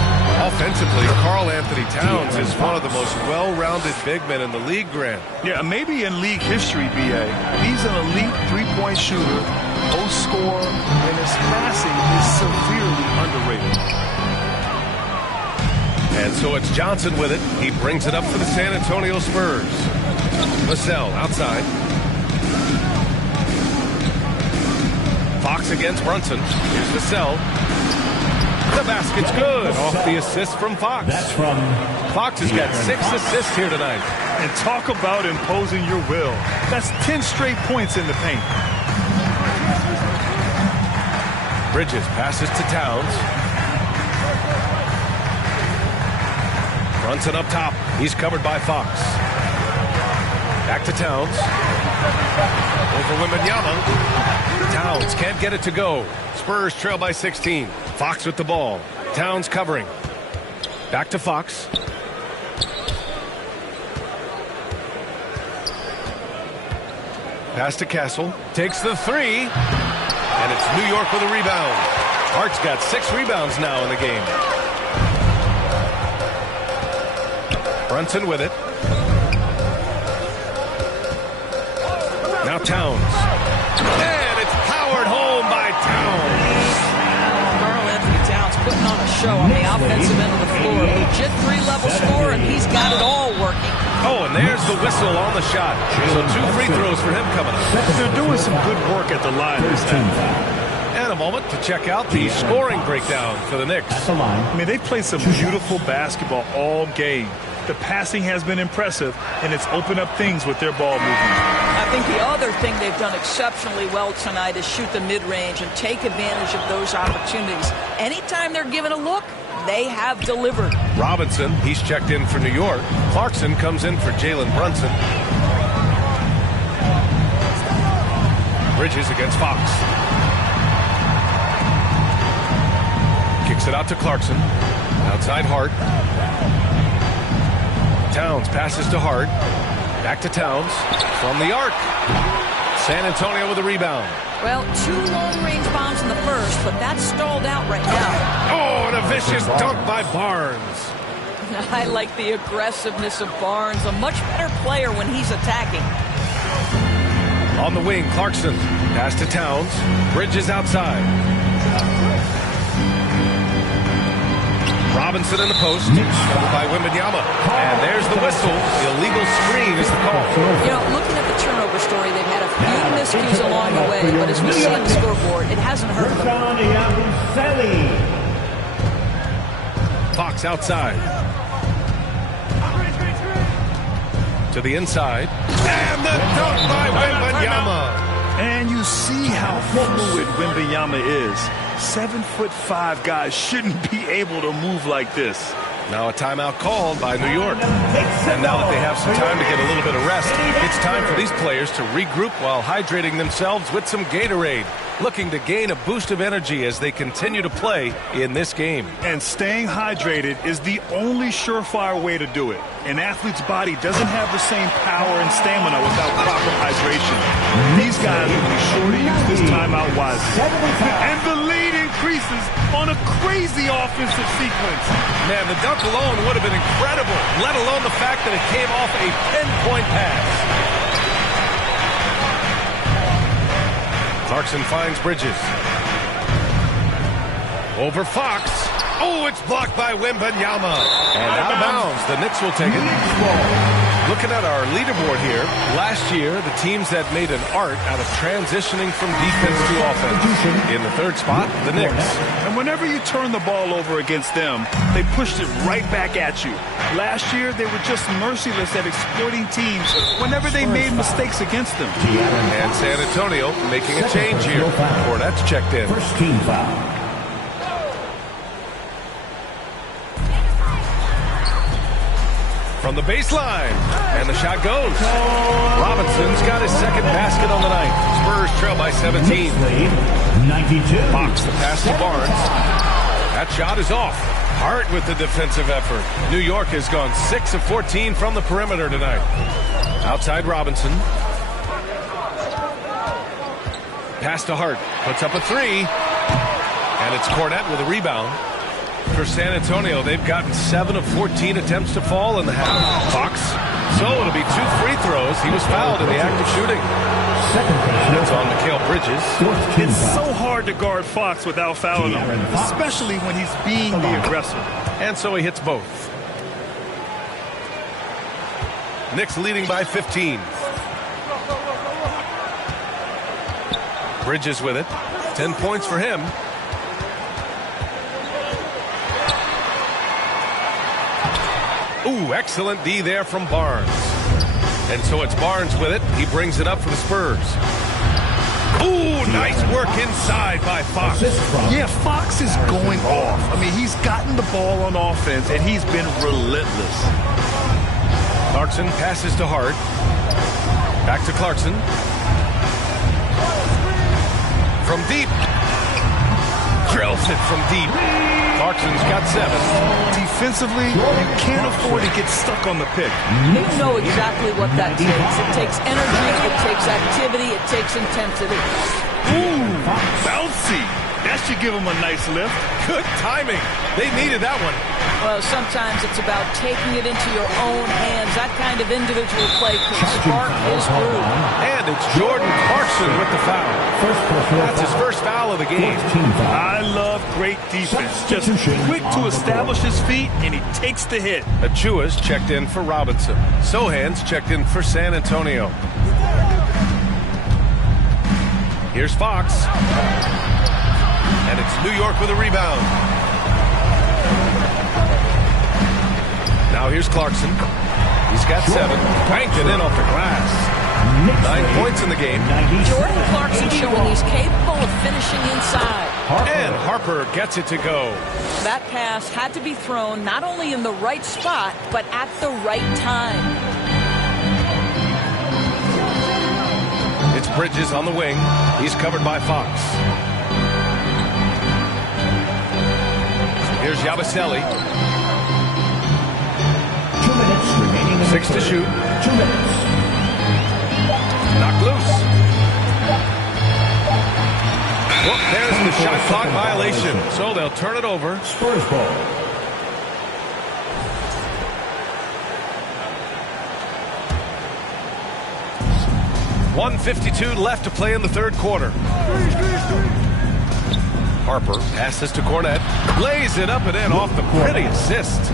Offensively, Karl Anthony Towns is one of the most well-rounded big men in the league, Grant. Yeah, maybe in league history, B.A. He's an elite three-point shooter, post scorer, and his passing is severely underrated. And so it's Johnson with it. He brings it up for the San Antonio Spurs. Vassell outside. Fox against Brunson. Here's Vassell. The basket's good. Off the assist from Fox. That's from Fox has got 6 assists here tonight. And talk about imposing your will. That's 10 straight points in the paint. Bridges passes to Towns. Brunson up top. He's covered by Fox. Back to Towns. Over Wembanyama. Towns can't get it to go. Spurs trail by 16. Fox with the ball. Towns covering. Back to Fox. Pass to Castle. Takes the three. And it's New York with a rebound. Hart's got 6 rebounds now in the game. Brunson with it. Now Towns. And it's powered home by Towns. Karl Anthony Towns putting on a show on the offensive end of the floor. Legit 3-level score, and he's got it all working. Oh, and there's the whistle on the shot. So 2 free throws for him coming up. They're doing some good work at the line this time. And a moment to check out the scoring breakdown for the Knicks. at the line. I mean, they played some beautiful basketball all game. The passing has been impressive, and it's opened up things with their ball movement. I think the other thing they've done exceptionally well tonight is shoot the mid-range and take advantage of those opportunities. Anytime they're given a look, they have delivered. Robinson, he's checked in for New York. Clarkson comes in for Jalen Brunson. Bridges against Fox. Kicks it out to Clarkson. Outside Hart. Towns passes to Hart. Back to Towns. From the arc. San Antonio with a rebound. Well, 2 long-range bombs in the first, but that's stalled out right now. Oh, and a vicious dunk by Barnes. I like the aggressiveness of Barnes. A much better player when he's attacking. On the wing, Clarkson. Pass to Towns. Bridges outside. Robinson in the post. Covered by Wembanyama. And there's the whistle. Illegal screen is the call. You know, looking at the turnover story, they've had a few miscues along the way, but as we see on the scoreboard, it hasn't hurt them. Fox outside. To the inside. And the dunk by Wembanyama. And you see how fluid Wembanyama is. 7'5" guys shouldn't be able to move like this. Now a timeout called by New York. And now that they have some time to get a little bit of rest, it's time for these players to regroup while hydrating themselves with some Gatorade, looking to gain a boost of energy as they continue to play in this game. And staying hydrated is the only surefire way to do it. An athlete's body doesn't have the same power and stamina without proper hydration. These guys will be sure to use this timeout wisely. And the lead increases on a crazy offensive sequence. Man, the dunk alone would have been incredible, let alone the fact that it came off a pinpoint pass. Clarkson finds Bridges. Over Fox. Oh, it's blocked by Wembanyama. And out of bounds. The Knicks will take it. Looking at our leaderboard here, last year, the teams that made an art out of transitioning from defense to offense. In the 3rd spot, the Knicks. And whenever you turn the ball over against them, they pushed it right back at you. Last year, they were just merciless at exploiting teams whenever they made mistakes against them. And San Antonio making a change here. Cornette's checked in. First team foul. From the baseline, and the shot goes. Robinson's got his 2nd basket on the night. Spurs trail by 17. 92. Fox, the pass to Barnes. That shot is off. Hart with the defensive effort. New York has gone 6 of 14 from the perimeter tonight. Outside Robinson. Pass to Hart. Puts up a three. And it's Cornette with a rebound. For San Antonio, they've gotten 7 of 14 attempts to fall in the half. Fox. So it'll be 2 free throws. He was fouled in the act of shooting. That's on Mikal Bridges. It's so hard to guard Fox without fouling him, especially when he's being the aggressor. And so he hits both. Knicks leading by 15. Bridges with it. 10 points for him. Ooh, excellent D there from Barnes. And so it's Barnes with it. He brings it up for the Spurs. Ooh, nice work inside by Fox. Yeah, Fox is going off. I mean, he's gotten the ball on offense, and he's been relentless. Clarkson passes to Hart. Back to Clarkson. From deep. Drills it from deep. Clarkson's got 7. Defensively, you can't afford to get stuck on the pick. You know exactly what that takes. It takes energy, it takes activity, it takes intensity. Ooh, bouncy. That should give him a nice lift. Good timing. They needed that one. Well, sometimes it's about taking it into your own hands. That kind of individual play can spark his groove. And it's Jordan Clarkson with the foul. That's his first foul of the game. I love great defense. Just quick to establish his feet, and he takes the hit. Achua's checked in for Robinson. Sohan's checked in for San Antonio. Here's Fox. And it's New York with a rebound. Now here's Clarkson. He's got 7. Banked it in off the glass. 9 points in the game. Jordan Clarkson showing he's capable of finishing inside. And Harper gets it to go. That pass had to be thrown not only in the right spot, but at the right time. It's Bridges on the wing. He's covered by Fox. Here's Yabusele. 2 minutes remaining. 6 to shoot. 2 minutes. Knocked loose. Well, there's the shot clock violation. So they'll turn it over. Spurs ball. .152 left to play in the third quarter. Harper passes to Cornette. Lays it up and in off the pretty assist.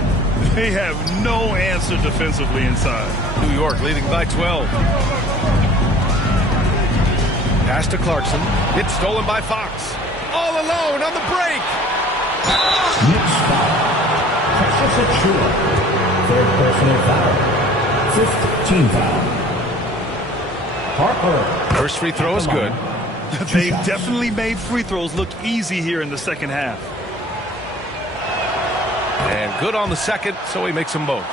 They have no answer defensively inside. New York leading by 12. Pass to Clarkson. It's stolen by Fox. All alone on the break. Knicks foul. Precious Achua. Third personal foul. 5th team foul. Harper. First free throw is good. They definitely made free throws look easy here in the second half. And good on the second, so he makes them both.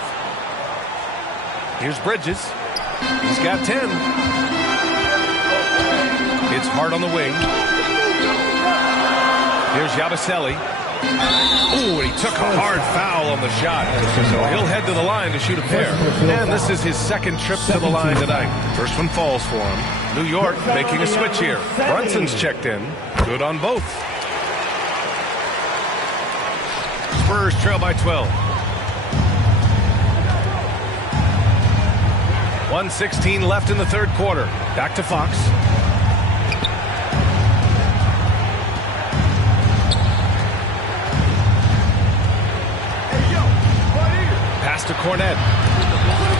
Here's Bridges. He's got 10. It's Hart on the wing. Here's Yabusele. Ooh, and he took a hard foul on the shot. So he'll head to the line to shoot a pair. And this is his second trip to the line tonight. First one falls for him. New York making a switch here. Brunson's checked in. Good on both. Spurs trail by 12. 1:16 left in the third quarter. Back to Fox. Pass to Cornette.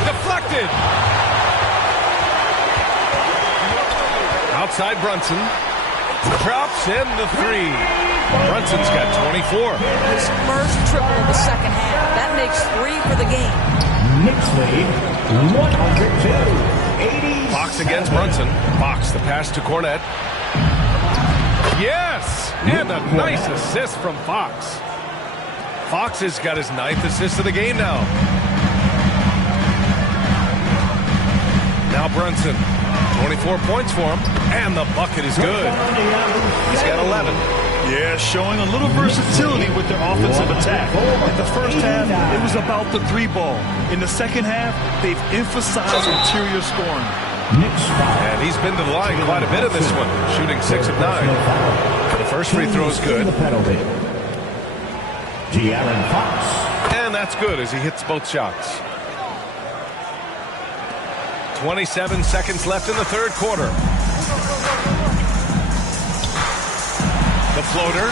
Deflected. Outside Brunson. Drops in the 3. Brunson's got 24. His first triple of the second half. That makes 3 for the game. Knicks lead 102-80. Fox against Brunson. Fox the pass to Cornette. Yes! And a nice assist from Fox. Fox has got his 9th assist of the game now. Now Brunson. 24 points for him. And the bucket is good. He's got 11. Yeah, Yeah, showing a little versatility with their offensive attack. In the first half, it was about the three ball. In the second half, they've emphasized interior scoring. And he's been to the line quite a bit in this one, shooting 6 of 9. The first free throw is good. And that's good as he hits both shots. 27 seconds left in the third quarter. The floater.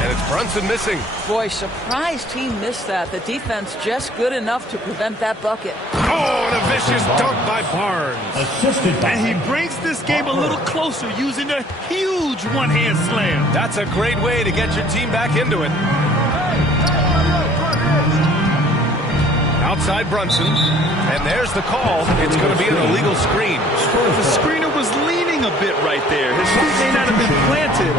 And it's Brunson missing. Boy, surprised he missed that. The defense just good enough to prevent that bucket. Oh, and a vicious dunk by Barnes. And he brings this game a little closer using a huge one-hand slam. That's a great way to get your team back into it. Outside Brunson. And there's the call. It's going to be an illegal screen. The screener was leaning a bit right there. His feet may not have been planted.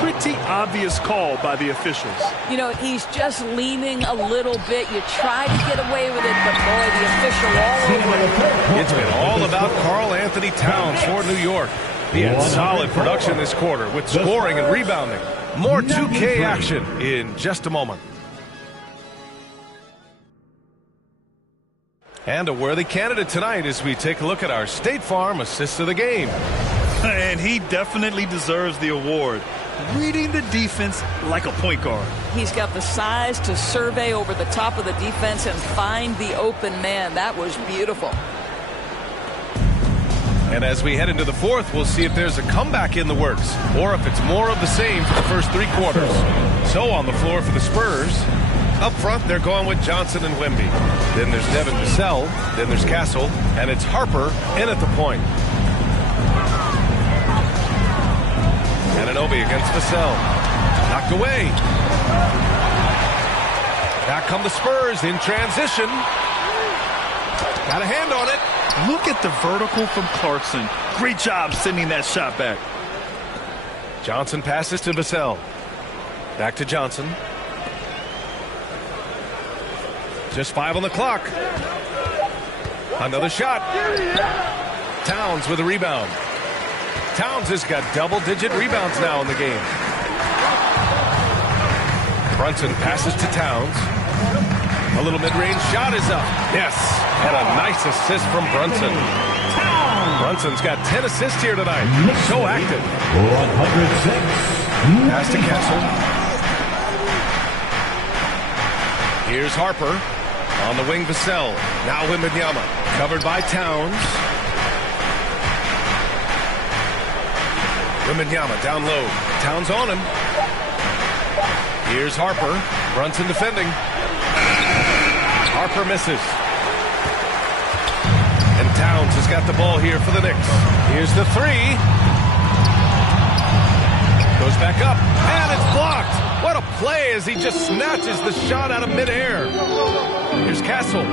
Pretty obvious call by the officials. You know, he's just leaning a little bit. You try to get away with it, but boy, the official all over it. It's been all about Karl Anthony Towns for New York. He had solid production this quarter with scoring and rebounding. More 2K action in just a moment. And a worthy candidate tonight as we take a look at our State Farm Assist of the Game. And he definitely deserves the award. Reading the defense like a point guard. He's got the size to survey over the top of the defense and find the open man. That was beautiful. And as we head into the fourth, we'll see if there's a comeback in the works or if it's more of the same for the first three quarters. So on the floor for the Spurs. Up front, they're going with Johnson and Wemby. Then there's Devin Vassell. Then there's Castle. And it's Harper in at the point. Anunoby against Vassell. Knocked away. Back come the Spurs in transition. Got a hand on it. Look at the vertical from Clarkson. Great job sending that shot back. Johnson passes to Vassell. Back to Johnson. Just 5 on the clock. Another shot. Towns with a rebound. Towns has got double-digit rebounds now in the game. Brunson passes to Towns. A little mid-range shot is up. Yes, and a nice assist from Brunson. Brunson's got 10 assists here tonight. So active. 106. Pass to Castle. Here's Harper. On the wing, Vassell. Now Wembanyama. Covered by Towns. Wembanyama down low. Towns on him. Here's Harper. Brunson defending. Harper misses. And Towns has got the ball here for the Knicks. Here's the three. Goes back up. And it's blocked. What a play as he just snatches the shot out of midair. Here's Castle.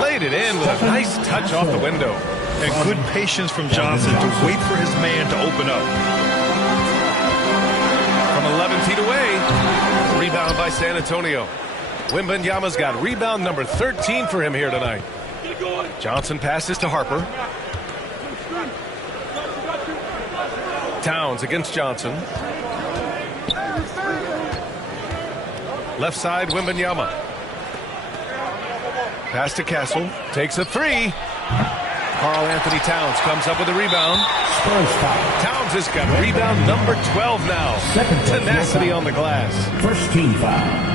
Laid it in with a nice touch off the window. And good patience from Johnson to wait for his man to open up. From 11 feet away. Rebound by San Antonio. Wembanyama's got rebound number 13 for him here tonight. Johnson passes to Harper. Towns against Johnson. Left side, Wembanyama. Pass to Castle. Takes a three. Karl Anthony Towns comes up with a rebound. Towns has got rebound number 12 now. Tenacity on the glass. First team foul.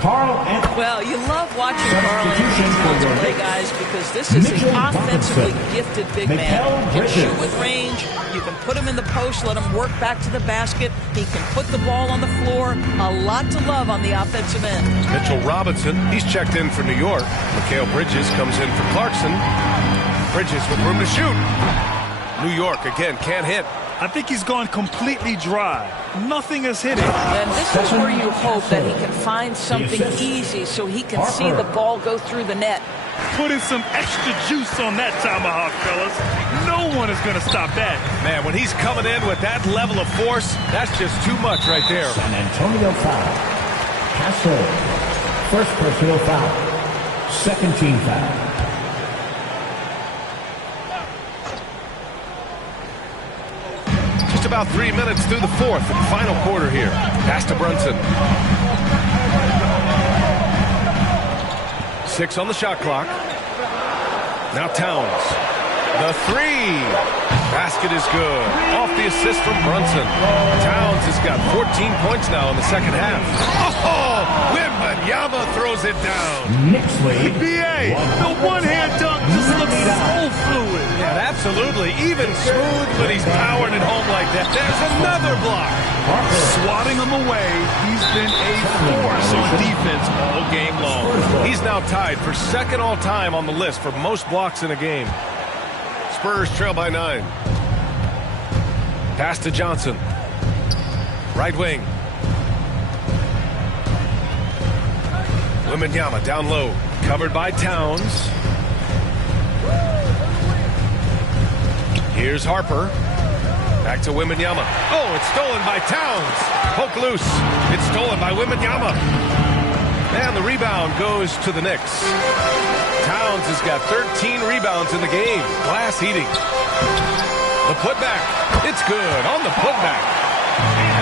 Karl Anthony. Well, you love watching Karl Anthony Towns play, guys, because this is an offensively gifted big man. He can shoot with range. You can put him in the post, let him work back to the basket. He can put the ball on the floor. A lot to love on the offensive end. Mitchell Robinson, he's checked in for New York. Mikal Bridges comes in for Clarkson. Bridges with room to shoot. New York, again, can't hit. I think he's gone completely dry. Nothing is hitting. And this is where you hope that he can find something easy so he can see the ball go through the net. Putting some extra juice on that tomahawk, fellas. No one is going to stop that. Man, when he's coming in with that level of force, that's just too much right there. San Antonio foul. Castle. First personal foul. Second team foul. Just about 3 minutes through the fourth and final quarter here. Pass to Brunson. 6 on the shot clock. Now Towns. The three. Basket is good. Off the assist from Brunson. Towns has got 14 points now in the second half. Oh, Wembanyama throws it down. Next lead. NBA, the one-hand dunk just looks so fluid. Yeah, absolutely. Even smooth, but he's powered it home like that. There's another block. Swatting him away, he's been a force on defense all game long. He's now tied for second all-time on the list for most blocks in a game. Spurs trail by 9. Pass to Johnson. Right wing. Wembanyama down low. Covered by Towns. Here's Harper. Back to Wembanyama. Oh, it's stolen by Towns. Poke loose. It's stolen by Wembanyama. And the rebound goes to the Knicks. Towns has got 13 rebounds in the game. Glass heating. The putback. It's good on the putback.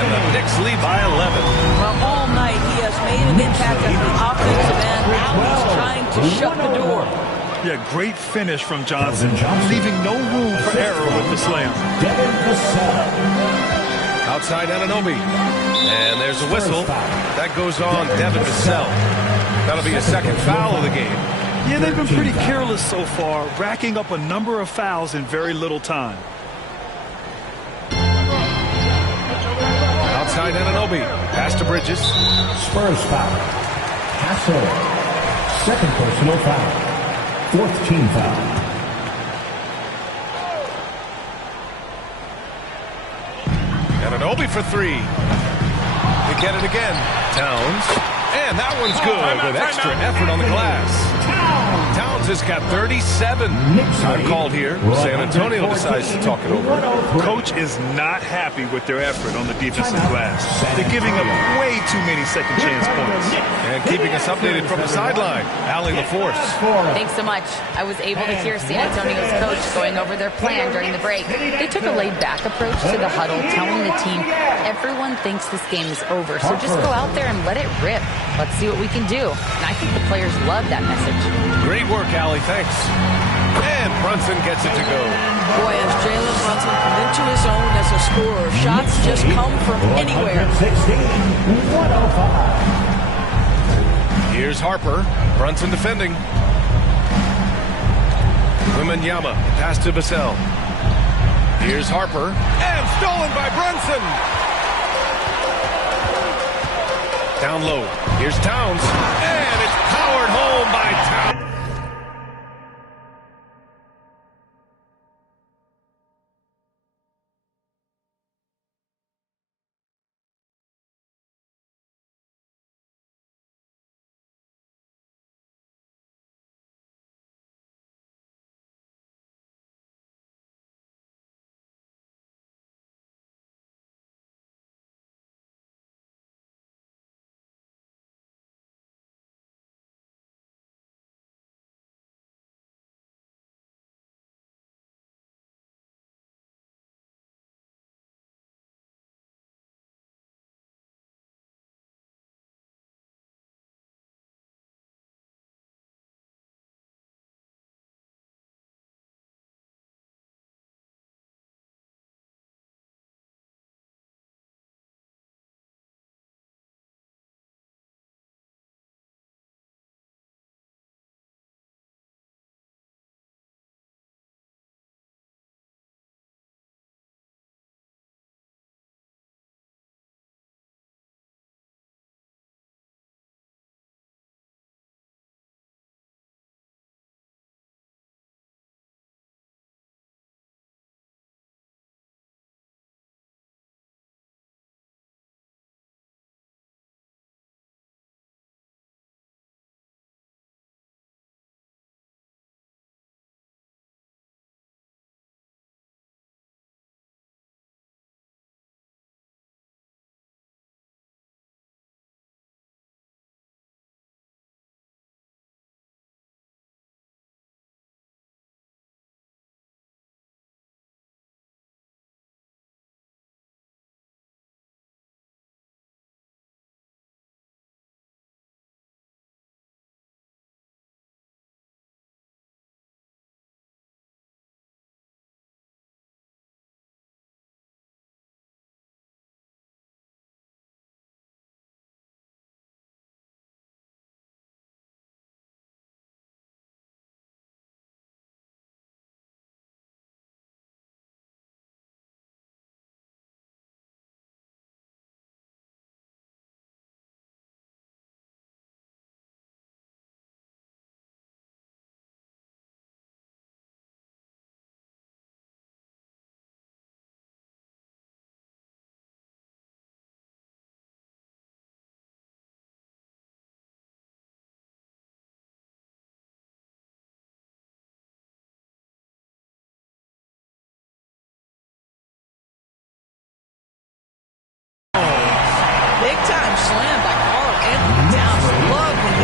And the Knicks lead by 11. Well, all night he has made an impact at the offensive end. Now he's trying to shut the door. Yeah, great finish from Johnson, leaving no room for error with the slam. Outside Anunoby. And there's a whistle. That goes on Devin Vassell. That'll be a second foul of the game. Yeah, they've been pretty careless so far, racking up a number of fouls in very little time. Outside Anunoby. Pass to Bridges. Spurs foul. Castle. Second personal foul. Fourth team foul. Anunoby for three. They get it again. Towns. And that one's good with extra effort on the glass. Towns has got 37. Time called here. San Antonio decides to talk it over. Coach is not happy with their effort on the defensive glass. They're giving up way too many second chance points. And keeping us updated from the sideline, Allie LaForce. Thanks so much. I was able to hear San Antonio's coach going over their plan during the break. They took a laid-back approach to the huddle, telling the team, everyone thinks this game is over, so just go out there and let it rip. Let's see what we can do. And I think the players love that message. Great work, Allie. Thanks. And Brunson gets it to go. Boy, has Jalen Brunson come into his own as a scorer. Shots just come from anywhere. 105. Here's Harper. Brunson defending. Wembanyama. Pass to Vassell. Here's Harper. And stolen by Brunson. Down low. Here's Towns. And it's powered home by Towns.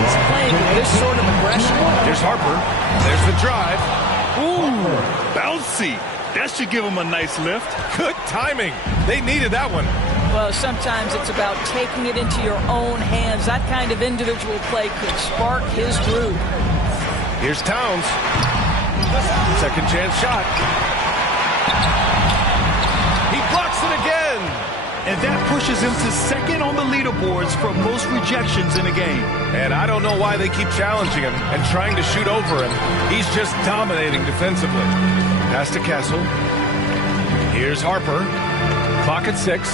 he's playing with this sort of aggression. Here's Harper. There's the drive. Ooh, bouncy. That should give him a nice lift. Good timing. They needed that one. Well, sometimes it's about taking it into your own hands. That kind of individual play could spark his groove. Here's Towns. Second chance shot. He blocks it again. And that pushes him to second on the leaderboards for most rejections in a game. And I don't know why they keep challenging him and trying to shoot over him. He's just dominating defensively. Pass to Castle. Here's Harper. Clock at 6.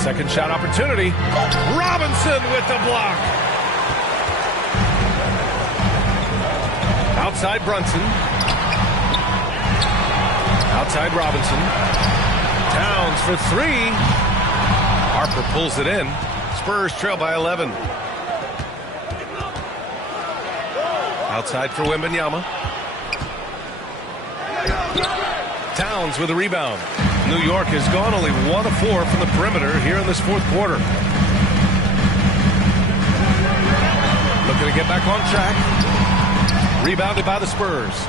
Second shot opportunity. Robinson with the block. Outside Brunson. Outside Robinson. Towns for 3. Harper pulls it in. Spurs trail by 11. Outside for Wembanyama. Towns with a rebound. New York has gone only 1 of 4 from the perimeter here in this fourth quarter. Looking to get back on track. Rebounded by the Spurs.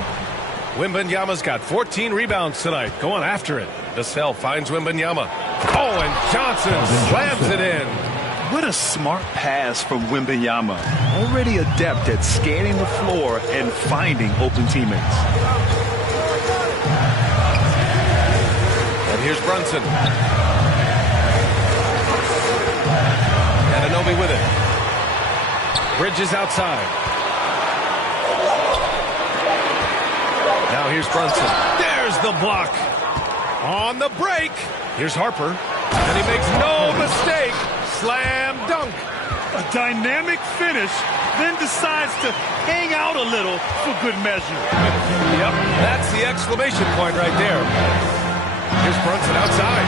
Wembanyama's got 14 rebounds tonight. Going after it. Vassell finds Wembanyama. Oh, and Johnson slams it in. What a smart pass from Wembanyama. Already adept at scanning the floor and finding open teammates. And here's Brunson. Anunoby with it. Bridges outside. Now here's Brunson. There's the block. On the break. Here's Harper. And he makes no mistake. Slam dunk. A dynamic finish, then decides to hang out a little for good measure. Yep, that's the exclamation point right there. Here's Brunson outside.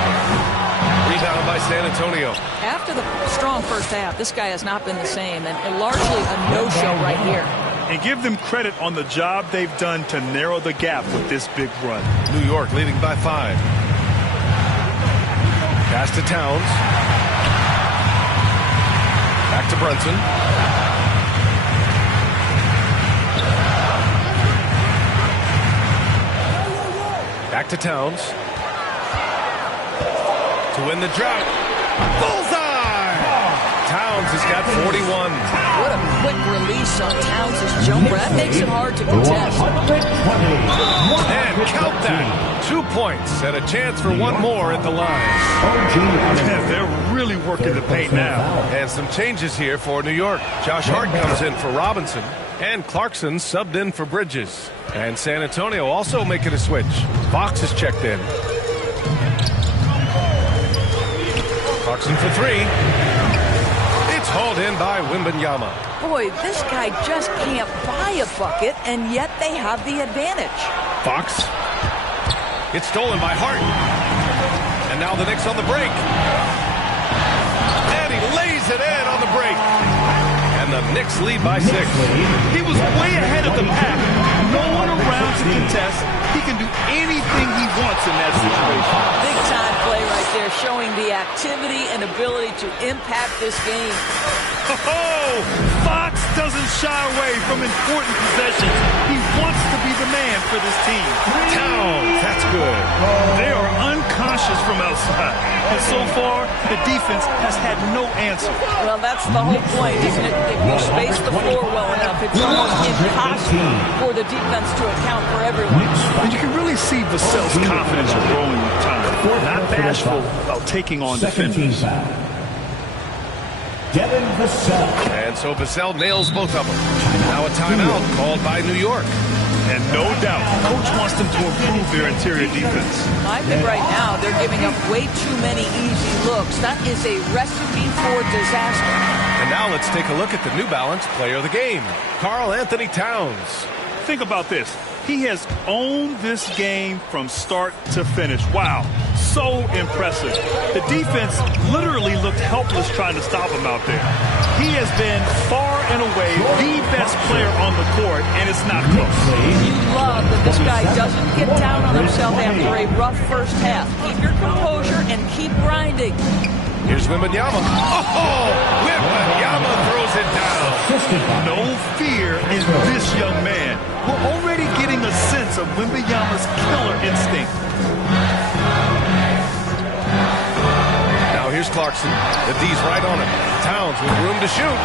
Rebound by San Antonio. After the strong first half, this guy has not been the same, and largely a no-show right here. And give them credit on the job they've done to narrow the gap with this big run. New York leading by 5. Pass to Towns. Back to Brunson. Back to Towns. To win the drought. Bullseye! Towns has got 41. What a quick release on Towns' jumper. That makes it hard to contest. And count that. 2 points and a chance for one more at the line. They're really working the paint now. And some changes here for New York. Josh Hart comes in for Robinson. And Clarkson subbed in for Bridges. And San Antonio also making a switch. Fox is checked in. Clarkson for 3. It's hauled in by Wembanyama. Boy, this guy just can't buy a bucket, and yet they have the advantage. Fox. It's stolen by Hart. And now the Knicks on the break. And he lays it in on the break. And the Knicks lead by 6. He was way ahead of the pack. No one around to contest. He can do anything he wants in that situation. Big time play right there, showing the activity and ability to impact this game. Oh, Fox doesn't shy away from important possessions. He wants to be the man for this team. Towns, that's good. They are unconscious from outside. And so far, the defense has had no answer. Well, that's the whole point, isn't it? If you space the floor well enough, it's almost impossible for the defense to account for everyone. And you can really see Vassell's confidence growing with time. Not bashful about taking on defenders. Devin Vassell. And so Vassell nails both of them. Now a timeout called by New York. And no doubt, coach wants them to improve their interior defense. I think right now they're giving up way too many easy looks. That is a recipe for disaster. And now let's take a look at the New Balance player of the game, Karl Anthony Towns. Think about this. He has owned this game from start to finish. Wow, so impressive. The defense literally looked helpless trying to stop him out there. He has been far and away the best player on the court, and it's not close. You love that this guy doesn't get down on himself after a rough first half. Keep your composure and keep grinding. Here's Wembanyama. Oh! Wembanyama throws it down. No fear in this young man. We're already getting a sense of Wembanyama's killer instinct. Now here's Clarkson. The D's right on him. Towns with room to shoot.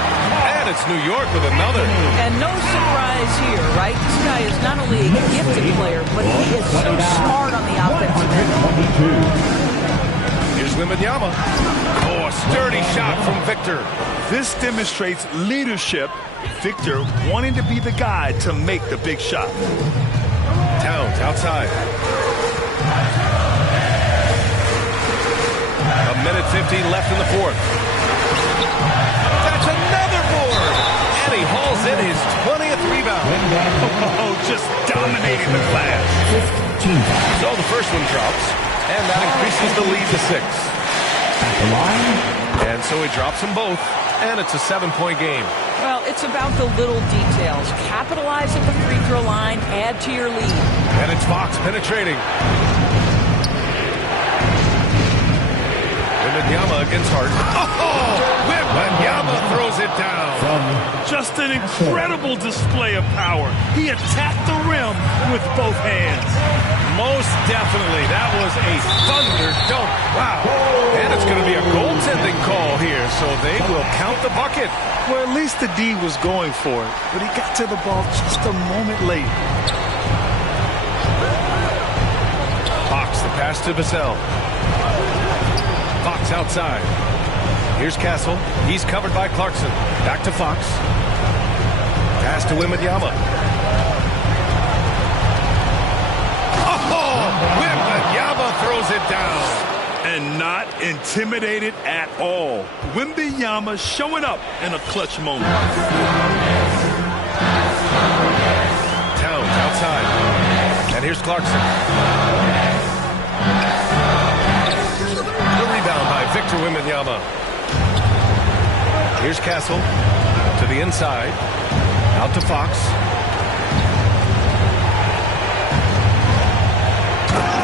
And it's New York with another. And no surprise here, right? This guy is not only a gifted player, but he is so smart on the offensive end. Here's Wembanyama. Oh, a sturdy shot from Victor. This demonstrates leadership. Victor wanting to be the guy to make the big shot. Towns outside. A minute 15 left in the fourth. That's another board. And he hauls in his 20th rebound. Oh, just dominating the glass. So the first one drops. And that increases the lead to 6. At the line. And so he drops them both. And it's a 7-point game. Well, it's about the little details. Capitalize at the free throw line, add to your lead. And it's Fox penetrating. Wembanyama against Hart. Oh! Wembanyama throws it down. Just an incredible display of power. He attacked the rim with both hands. Most definitely. That was a thunder dunk. Wow. And it's going to be a goaltending call here, so they will count the bucket. Well, at least the D was going for it, but he got to the ball just a moment late. Fox, the pass to Vassell. Fox outside. Here's Castle. He's covered by Clarkson. Back to Fox. Pass to Wembanyama. Oh! Wembanyama throws it down. And not intimidated at all. Wembanyama showing up in a clutch moment. Towns outside. And here's Clarkson. The rebound by Victor Wembanyama. Here's Castle to the inside. Out to Fox.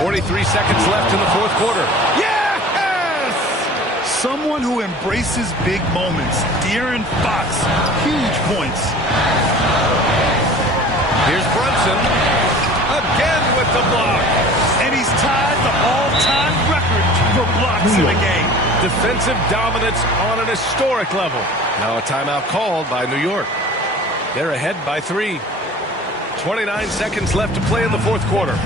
43 seconds left in the fourth quarter. Yes! Someone who embraces big moments. De'Aaron Fox, huge points. Here's Brunson. Again with the block. And he's tied the all-time record for blocks in a game. Defensive dominance on an historic level. Now a timeout called by New York. They're ahead by 3. 29 seconds left to play in the fourth quarter.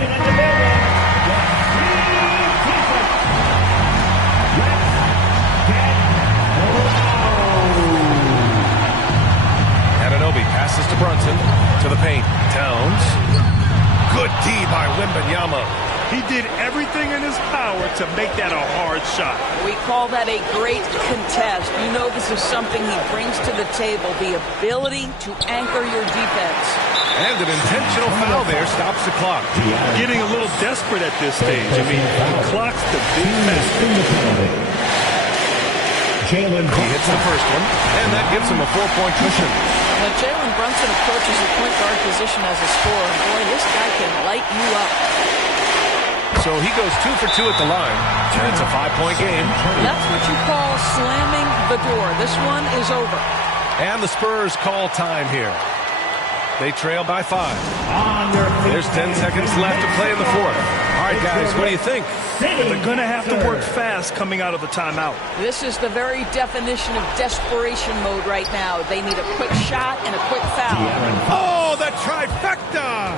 Anunoby passes to Brunson. To the paint. Towns. Good D by Wembanyama. He did everything in his power to make that a hard shot. We call that a great contest. You know this is something he brings to the table, the ability to anchor your defense. And an intentional foul there stops the clock. Getting a little desperate at this stage. I mean, the clock's the big factor. Jalen He hits the first one, and that gives him a 4-point cushion. When Jalen Brunson approaches the point guard position as a scorer, boy, this guy can light you up. So he goes 2 for 2 at the line, and it's a 5-point game. That's what you call slamming the door. This one is over. And the Spurs call time here. They trail by 5. There's 10 seconds left to play in the fourth. All right, guys, what do you think? They're going to have to work fast coming out of the timeout. This is the very definition of desperation mode right now. They need a quick shot and a quick foul. Oh, the trifecta!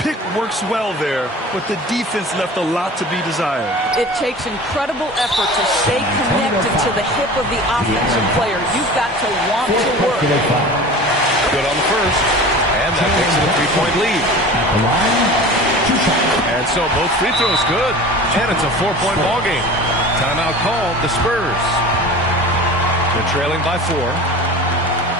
Pick works well there, but the defense left a lot to be desired. It takes incredible effort to stay connected to the hip of the offensive player. You've got to want to work. Good on the first, and that makes it a 3-point lead. And so both free throws good, and it's a 4-point ball game. Timeout called, the Spurs. They're trailing by 4.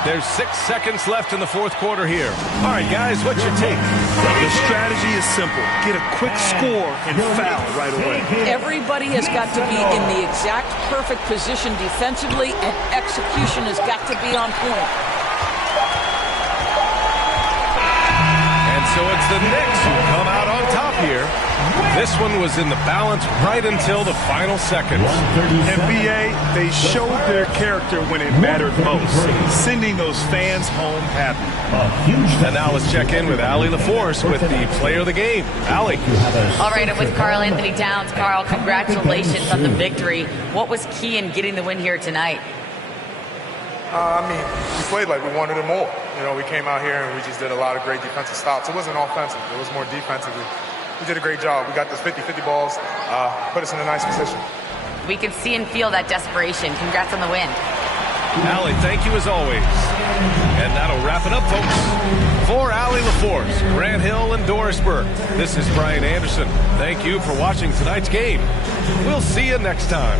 There's 6 seconds left in the fourth quarter here. All right, guys, what's your take? The strategy is simple. Get a quick score and foul right away. Everybody has got to be in the exact perfect position defensively, and execution has got to be on point. And so it's the Knicks who come out on top here. This one was in the balance right until the final seconds. NBA, they showed their character when it mattered most, sending those fans home happy. And now let's check in with Allie LaForce with the player of the game. Allie. All right, I'm with Karl Anthony Towns. Karl, congratulations on the victory. What was key in getting the win here tonight? We played like we wanted it more. You know, we came out here and we just did a lot of great defensive stops. It wasn't offensive. It was more defensively. We did a great job. We got those 50-50 balls, put us in a nice position. We can see and feel that desperation. Congrats on the win. Allie, thank you as always. And that'll wrap it up, folks. For Allie LaForce, Grant Hill, and Dorisburg, this is Brian Anderson. Thank you for watching tonight's game. We'll see you next time.